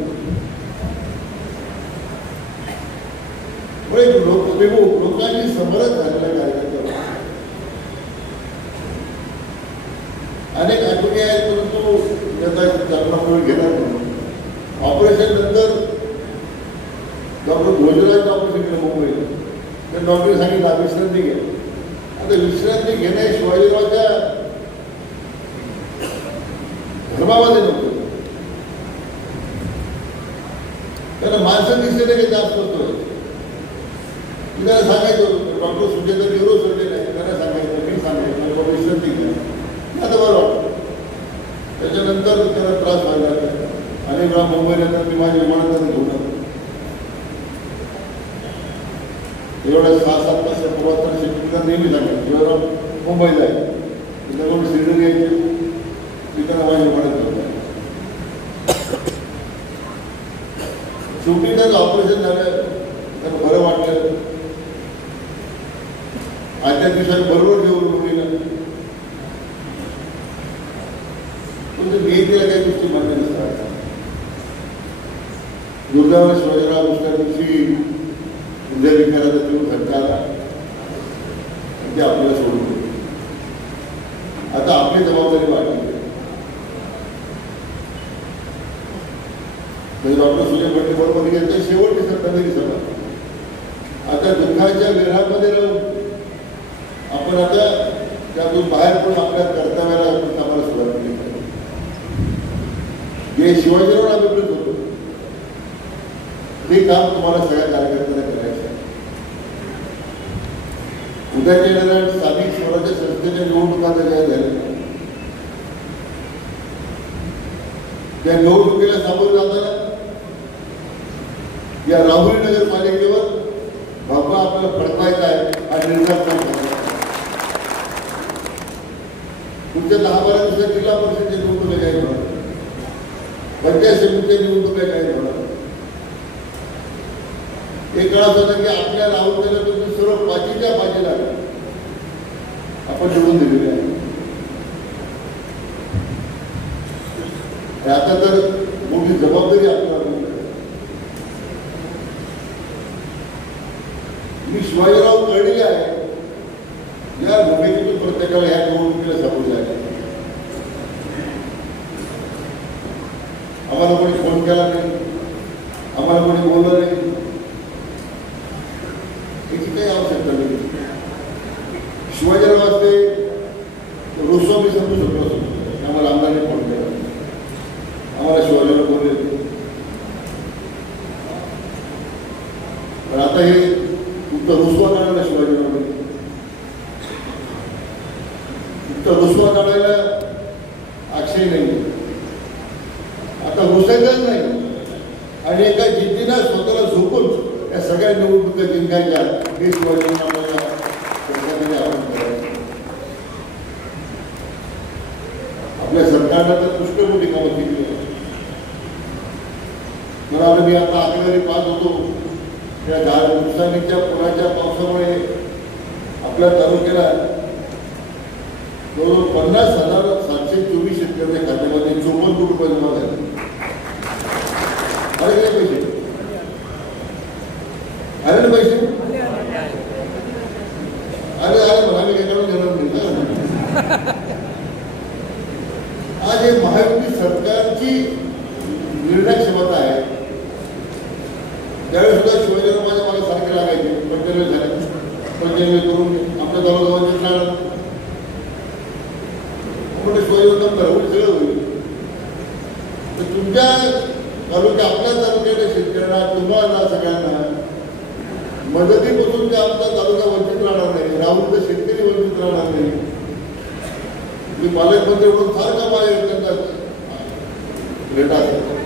लोकांनी समरस झालेला कार्यक्रम अनेक आठवणी आहेत. परंतु त्याचा चांगला वेळ घेणार म्हणून ऑपरेशन नंतर डॉक्टर भोजराज ऑपरेशन केलं मुंबईला. तर डॉक्टर सांगितलं विश्रांती घ्या. आता विश्रांती घेणे शिवाजीरावच्या धर्मामध्ये नव्हतं. त्यांना माणसं दिसले काही जास्त होतोय. त्याला सांगायचं डॉक्टर सुजेचा न्यूरो सर्जन आहे त्यांना सांगायचं मी सांगायचं विश्रांती घ्या. आता बरं वाटतं. त्याच्यानंतर मुंबईला मी माझ्या विमानात घेऊन एवढ्या 6-7 तासापूर्वात शेतकऱ्यांना नेहमी सांगेल शिवराम मुंबईला आहे तिथं सिलेंडर घ्यायचे तिथं माझ्या विमानात घेऊन शेवटी त्याचं ऑपरेशन झालं त्याला बरं वाटलं आजच्या दिवसात बरोबर जेवण मुलीला म्हणजे मी तिला काही गोष्टी मान्य नसतात दुर्गावर शिवाजीराव दुसऱ्या दिवशी उद्या विकाराचा जीव घटकाला ते आपल्याला सोडून दिले. आता आपली जबाबदारी वाढली डॉक्टर सुजय भट्टे बरोबर यांच्या शेवटची श्रद्धांजली सभा आता दुःखाच्या विरहामध्ये राहून आपण आता त्यातून बाहेर पडून आपल्या कर्तव्याला आम्हाला सुरुवात केली हे शिवाजीराव अभिप्रेत होतो ते काम तुम्हाला सगळ्या कार्यकर्त्यांना करायचं आहे. उद्याच्या येणाऱ्या स्थानिक स्वराज्य संस्थेच्या निवडणुका ज्या झाल्या त्या निवडणुकीला सामोरं जाताना या राहुरी नगर पालिकेवर बाबा आपल्याला फडकायचा आहे आणि निर्धार करण्याचा पुढच्या 10-12 दिवसात जिल्हा परिषदेच्या निवडणुका जाहीर होणार पंचायत समितीच्या निवडणुका जाहीर होणार एक काळ असं होतं की आपल्या राहुल नगर सर्व पाचीच्या बाजूला आपण निवडून दिलेले आहे आता तर मोठी जबाबदारी आपल्याला मी शिवाजीराव कळलेले आहे या भूमिकेतून प्रत्येकाला या निवडणुकीला सामोरे आहे. आम्हाला कोणी फोन केला नाही आम्हाला कोणी बोललं नाही याची काही आवश्यकता नाही. शिवाजीराव असते रोजसो मी समजू शकलो असतो आम्हाला आमदारांनी फोन केला आम्हाला शिवाजीराव बोलले पण आता हे उत्तर रुसवा काढायला शिवाजीराव उत्तर रुसवा काढायला अक्षय नाही आता रुसायचंच नाही आणि एका जिद्दीनं स्वतःला झोपून या सगळ्या निवडणुका जिंकायच्या हे शिवाजीराव आपल्याला आपल्या सरकारनं तर पुष्कळ मोठी कामं केली मला मी आता आकडेवारी पाहत होतो त्या नुकसानीच्या पुराच्या पावसामुळे आपल्या तालुक्याला जवळजवळ 50,724 शेतकऱ्यांच्या खात्यामध्ये 54 कोटी रुपये जमा झाले. आले काय पैसे आले ना पैसे आले म्हणा आम्ही काय काढून घेणार नाही. आज हे महायुती सरकारची निर्णय क्षमता आहे. त्यावेळेस सुद्धा शिवाजीराव माझ्या मला सारखे लागायचे 95 झाले 95 करून आपल्या जवळजवळ जिंकणार म्हणजे शिवाजीराव बरोबर सगळं होईल. तर तुमच्या तालुक्या आपल्या तालुक्याच्या शेतकऱ्यांना तुम्हाला सगळ्यांना मदतीपासून ते आमचा तालुका वंचित राहणार नाही राहुलचा शेतकरी वंचित राहणार नाही. मी पालकमंत्री म्हणून सारखा माझ्या त्यांचा भेटा असतात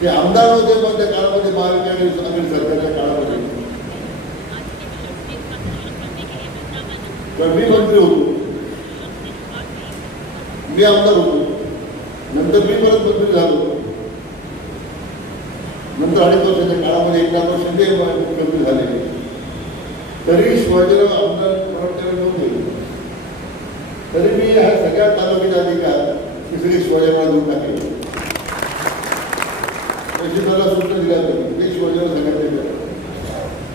ते आमदार होते पण त्या काळामध्ये महाविकास आघाडी सरकारच्या काळामध्ये मी मंत्री होतो मी आमदार होतो नंतर मी परत मंत्री झालो नंतर 2.5 वर्षाच्या काळामध्ये एकनाथ शिंदे मुख्यमंत्री झाले तरी शिवाजीराव आमदार नव्हते तरी मी ह्या सगळ्या तालुक्याचे अधिकार तिसरी शिवाजीराव देऊन टाकले. मला सूचना दिल्या होत्या ते शिवाजीराव सांगितले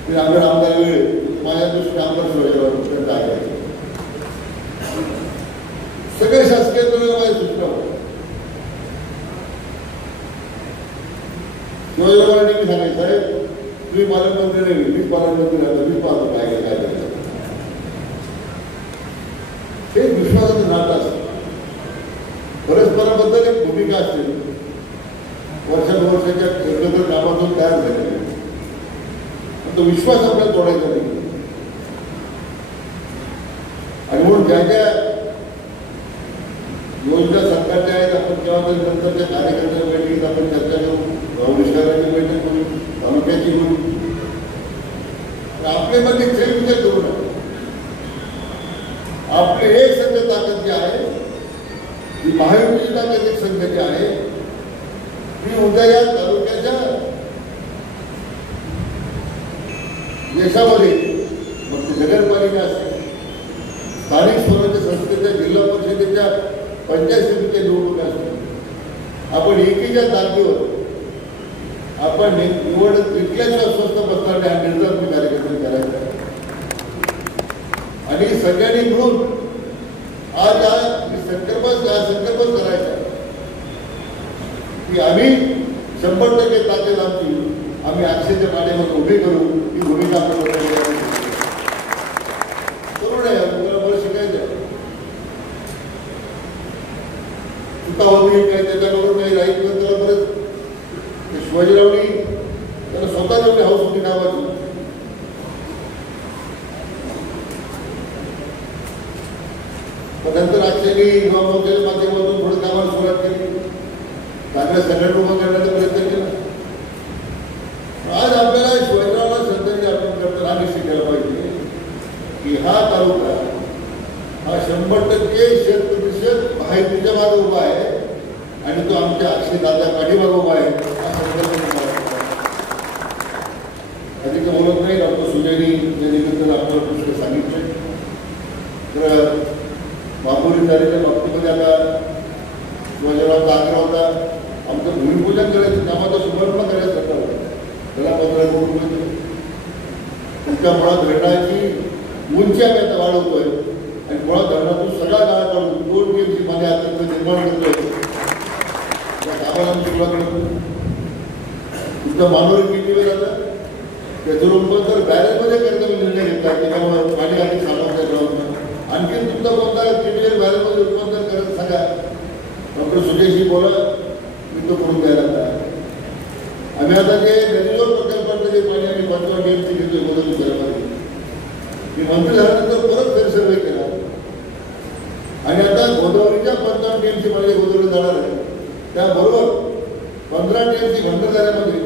ते आपल्या आमदार वेळ माझ्या दृष्टीने आमदार शिवाजीराव त्यांचा आहे सगळे शासकीय माझ्या सूचना शिवाजीरावांनी मी सांगायचं साहेब तुम्ही पालकमंत्री नाही मीच पालकमंत्री राहतो मी पाहतो काय काय करायचं हे विश्वासाचं नातं असतं. परस्पराबद्दल एक भूमिका असते वर्षानुवर्षाच्या एकत्र कामातून तयार झाले तो विश्वास आपल्याला तोडायचा नाही. आणि म्हणून ज्या ज्या योजना सरकारच्या आहेत नंतरच्या कार्यकर्त्यांच्या बैठकीत आपण चर्चा करू, आविष्काराची बैठक होईल, तालुक्याची होईल. आपले मध्ये विचार करू नका. आपले एक संघ ताकद जी आहे, ही महायुतीची ताकद एक संघ जी आहे, ती उद्या या तालुक्याच्या देशामध्ये मग ते नगरपालिका असेल, स्थानिक स्वराज्य संस्थेच्या, जिल्हा परिषदेच्या, पंचायत समितीच्या निवडणुका असतील, आपण एकीच्या तारखेवर आपण निवडणूक जिंकल्याशिवाय स्वस्त बसणार नाही हा निर्धार मी कार्यक्रम करायचा आणि सगळ्यांनी मिळून आज हा संकल्प करायचा की आम्ही 100% ताकद आमची आम्ही अक्षयच्या पाण्यामध्ये उभी करू. ही भूमिका आपण करू नये. तुम्हाला बरं शिकायचं चुका होती काय त्याच्याबरोबर काही राहील तर त्याला बरंच शिवाजीरावनी त्याला स्वतः जेवढी हाऊस होती नावाची पण नंतर अक्षयनी युवा मोर्चाच्या माध्यमातून थोडं कामाला सुरुवात केली, चांगल्या संघटना उभं करण्याचा प्रयत्न केला. आज आपल्याला शिवाजीरावला श्रद्धांजली अर्पण करताना निश्चित केला पाहिजे की हा तालुका हा 100% 100% माहितीच्या मागे उभा आहे आणि तो आमच्या अक्षय दादा पाठीमागे उभा आहे. अधिक बोलत नाही. डॉक्टर सुजयनी यानिमित्तानं आपल्याला पुष्कळ सांगितलं. तर बांबोली झालेल्या बाबतीमध्ये आता शिवाजीरावचा आग्रह होता आमचं भूमिपूजन करायचं, नामाचा शुभारंभ करायचा होता. त्याला 15 कोटी रुपये दिले. तुमच्या मुळात धरणाची उंची आम्ही आता वाढवतोय आणि मुळात धरणातून सगळा गाळा काढून 2 TMC पाणी आता निर्माण करतोय. त्या कामाला आम्ही सुरुवात करतो. तुमच्या मानवरी किती वेळ आता त्याचं रूपांतर बॅरेजमध्ये करता मी निर्णय घेतला. त्याच्यामुळे पाणी आधी साठवता राहून आणखी तुमचा कोणता किती बॅरेजमध्ये रूपांतर करत सांगा. डॉक्टर सुजयशी बोला, मी तो करून द्यायला तयार. आम्ही आता जे नदीवर प्रकल्पातलं जे पाणी आम्ही 15 TMC घेतोय गोदावरी शहरामध्ये, मी मंत्री झाल्यानंतर परत फेरसर्वे केला आणि आता गोदावरीच्या 15 TMC पाणी गोदावरी जाणार आहे. त्याबरोबर 15 TMC भंडारदऱ्यामध्ये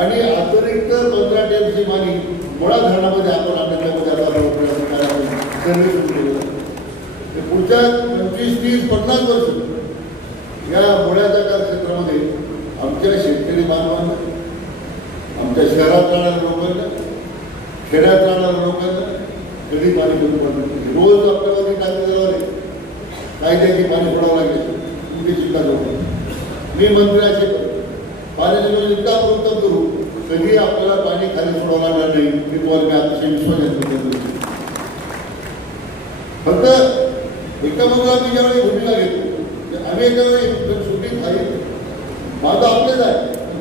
आणि अतिरिक्त 15 TMC पाणी मुळा धरणामध्ये आपण आणण्यामध्ये आता सर्वे सुरू केलेला आहे. पुढच्या 25, 30, 50 वर्ष या मुळ्याच्या कार्यक्षेत्रामध्ये आमच्या शेतकरी बांधवांना, आमच्या शहरात राहणाऱ्या लोकांना, खेड्यात राहणाऱ्या लोकांना कधी पाणी कमी पडलं. रोज आपल्यावरती टाकले जाणारे कायद्याची पाणी सोडावं लागेल. तुम्ही सुद्धा लोक मी मंत्री असे पाण्याची योजना इतका प्रयत्न करू कधी आपल्याला पाणी खाली सोडावं लागणार नाही. मी तुम्हाला मी अतिशय विश्वास घेतो. फक्त एका मग आम्ही ज्यावेळी भूमिका घेतो आम्ही एकावेळी सुटी खाई माझं आपलेच आहे.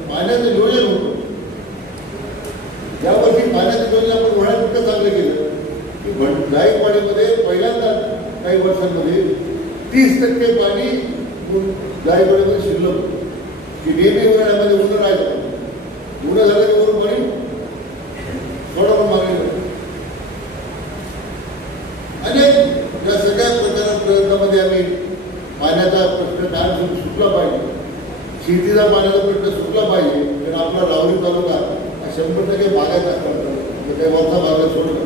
पाण्याचं नियोजन होतं. यावर्षी पाण्याचं नियोजन आपण वळ्यात इतकं चांगलं केलं की जायकवाडीमध्ये पहिल्यांदा काही वर्षांमध्ये 30% पाणी जायकवाडीमध्ये शिरलं की नेहमी उन्हाळ्यामध्ये उन्हा राहायचं. उन्हा झालं की वरून पाणी सोडावं मागेल. अनेक या सगळ्या प्रयत्नामध्ये आम्ही पाण्याचा प्रश्न काय सुटला पाहिजे, शेतीचा पाण्याचा प्रश्न सुटला पाहिजे. कारण आपला राहुरी तालुका हा 100% बागायचा असतात. काही वरचा भागात सोडला.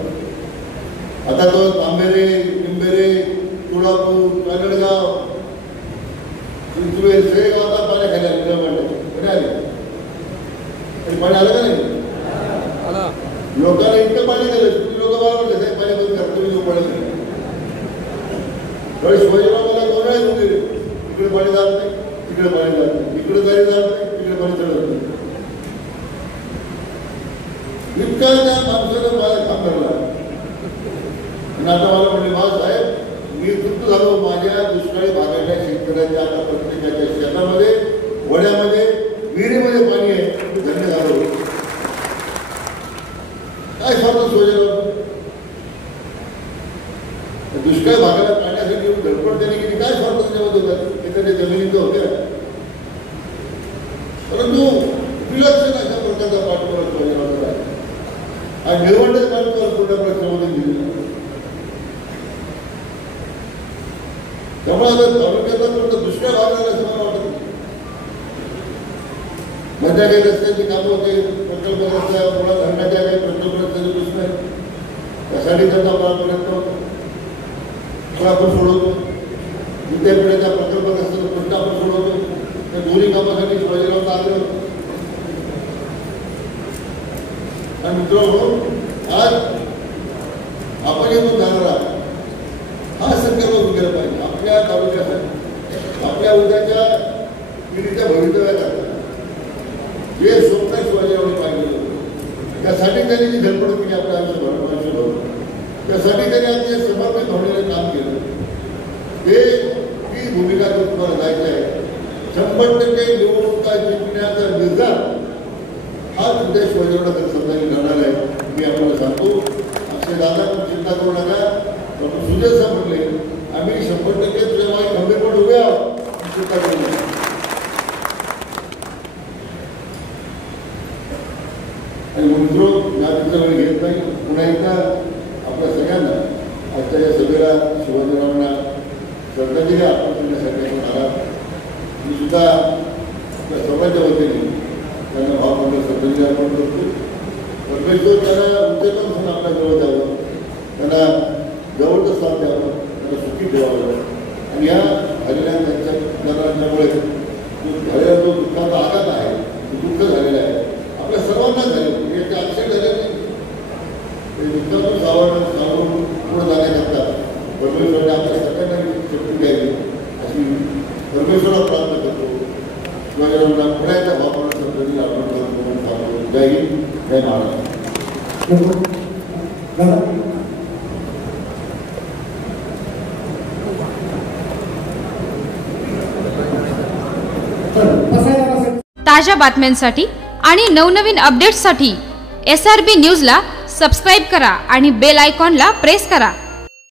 आता तो तांबेरे, निंबेरे, तुळापूर, कानडगाव, चिंचवे सगळे गाव आता पाण्या खाली आले. पाणी आलं का नाही? लोकांना इतकं पाणी दिलं. लोक मला म्हणले साहेब पाणी बंद करतो मी पाणी शिवाजीराव मला 2 वेळा येऊन गेले. इकडे पाणी जात नाही, तिकडे पाणी जात नाही, इकडे जारी जात नाही, तिकडे पाणी चढत नाही. इतका त्या माणसानं मला काम करला. आणि आता मला म्हणले मा साहेब मी तृप्त झालो. माझ्या दुष्काळी भागाच्या शेतकऱ्यांच्या आता प्रत्येकाच्या शेतामध्ये, वड्यामध्ये, विहिरीमध्ये पाणी आहे. मी धन्य झालो. काय सांगतो शिवाजीराव दुष्काळ भागाला पाण्यासाठी धडपड त्यांनी केली. काय स्वार्थ त्याच्यामध्ये होतात हे त्याच्या जमिनीचं होत्या. परंतु विलक्षण अशा प्रकारचा पाठपुरावा शिवाजीराव आहे. आणि निळवंडे पाठपुरावा पूर्ण प्रश्नामध्ये दिलेला. त्यामुळे आता तालुक्याचा फक्त दुष्काळ भाग झाला असं मला वाटत नाही. मधल्या काही रस्त्यांची कामं होते, प्रकल्पग्रस्त्या मुळात घडण्याच्या काही प्रकल्पग्रस्तांचे प्रश्न आहेत, त्यासाठी त्यांचा प्रयत्न होतो तो आपण सोडवतो. विद्यापीठाच्या प्रकल्पग्रस्तांचा प्रश्न आपण सोडवतो. त्या दोन्ही कामासाठी शिवाजीराव आले होते. आणि मित्रांनो, आज आपण येऊन जाणारा हा संकल्प होऊन गेला पाहिजे आपल्या तालुक्यासाठी, आपल्या उद्याच्या पिढीच्या भवितव्यासाठी. जे स्वप्न शिवाजीरावने पाहिजे त्यासाठी त्यांनी जी धडपड केली आपल्या आयुष्यभर, त्यासाठी त्यांनी आज समर्पित होण्याचं काम केलं. ते ती भूमिका तुम्हाला जायचं आहे. 100% निवडणुका जिंकण्याचा निर्धार हा उद्या शिवाजीरावला समजायला जाणार आहे. मी आपल्याला सांगतो, अक्षय दादा चिंता करू नका. डॉक्टर सुजय साहेब म्हणले आम्ही 100% तुझ्या मागे खंबीरपणे उभे आहोत, चिंता करू नका. आणि मित्र या वेळ घेत नाही. पुन्हा एकदा आपल्या सगळ्यांना आजच्या या सभेला शिवाजीरावांना श्रद्धांजली अर्पण करण्यासाठी आला. मी सुद्धा आपल्या सर्वांच्या वतीने त्यांना भावपूर्ण श्रद्धांजली अर्पण करतो. परमेश्वर त्यांना उच्चतम म्हणून आपल्या जवळ द्यावं, त्यांना जवळचं स्थान द्यावं, त्यांना सुखी ठेवावं. आणि या झालेल्या त्यांच्या करण्यामुळे झालेला जो दुःखाचा आघात आहे, दुःख झालेला आहे, आपल्या सर्वांना झाले, याचे अक्षय झाले नाही. दुःखातून सावरून पुढे जाण्याकरता परमेश्वराने आपल्या सगळ्यांना शक्ती द्यावी अशी परमेश्वराला प्रार्थना करतो. शिवाजीरावांना पुन्हा एकदा भावपूर्ण श्रद्धांजली अर्पण करतो म्हणून सांगतो. जय हिंद, जय महाराष्ट्र. ताज्या बातम्यांसाठी आणि नवनवीन अपडेट्ससाठी SRB न्यूजला सबस्क्राईब करा आणि बेल आयकॉनला प्रेस करा.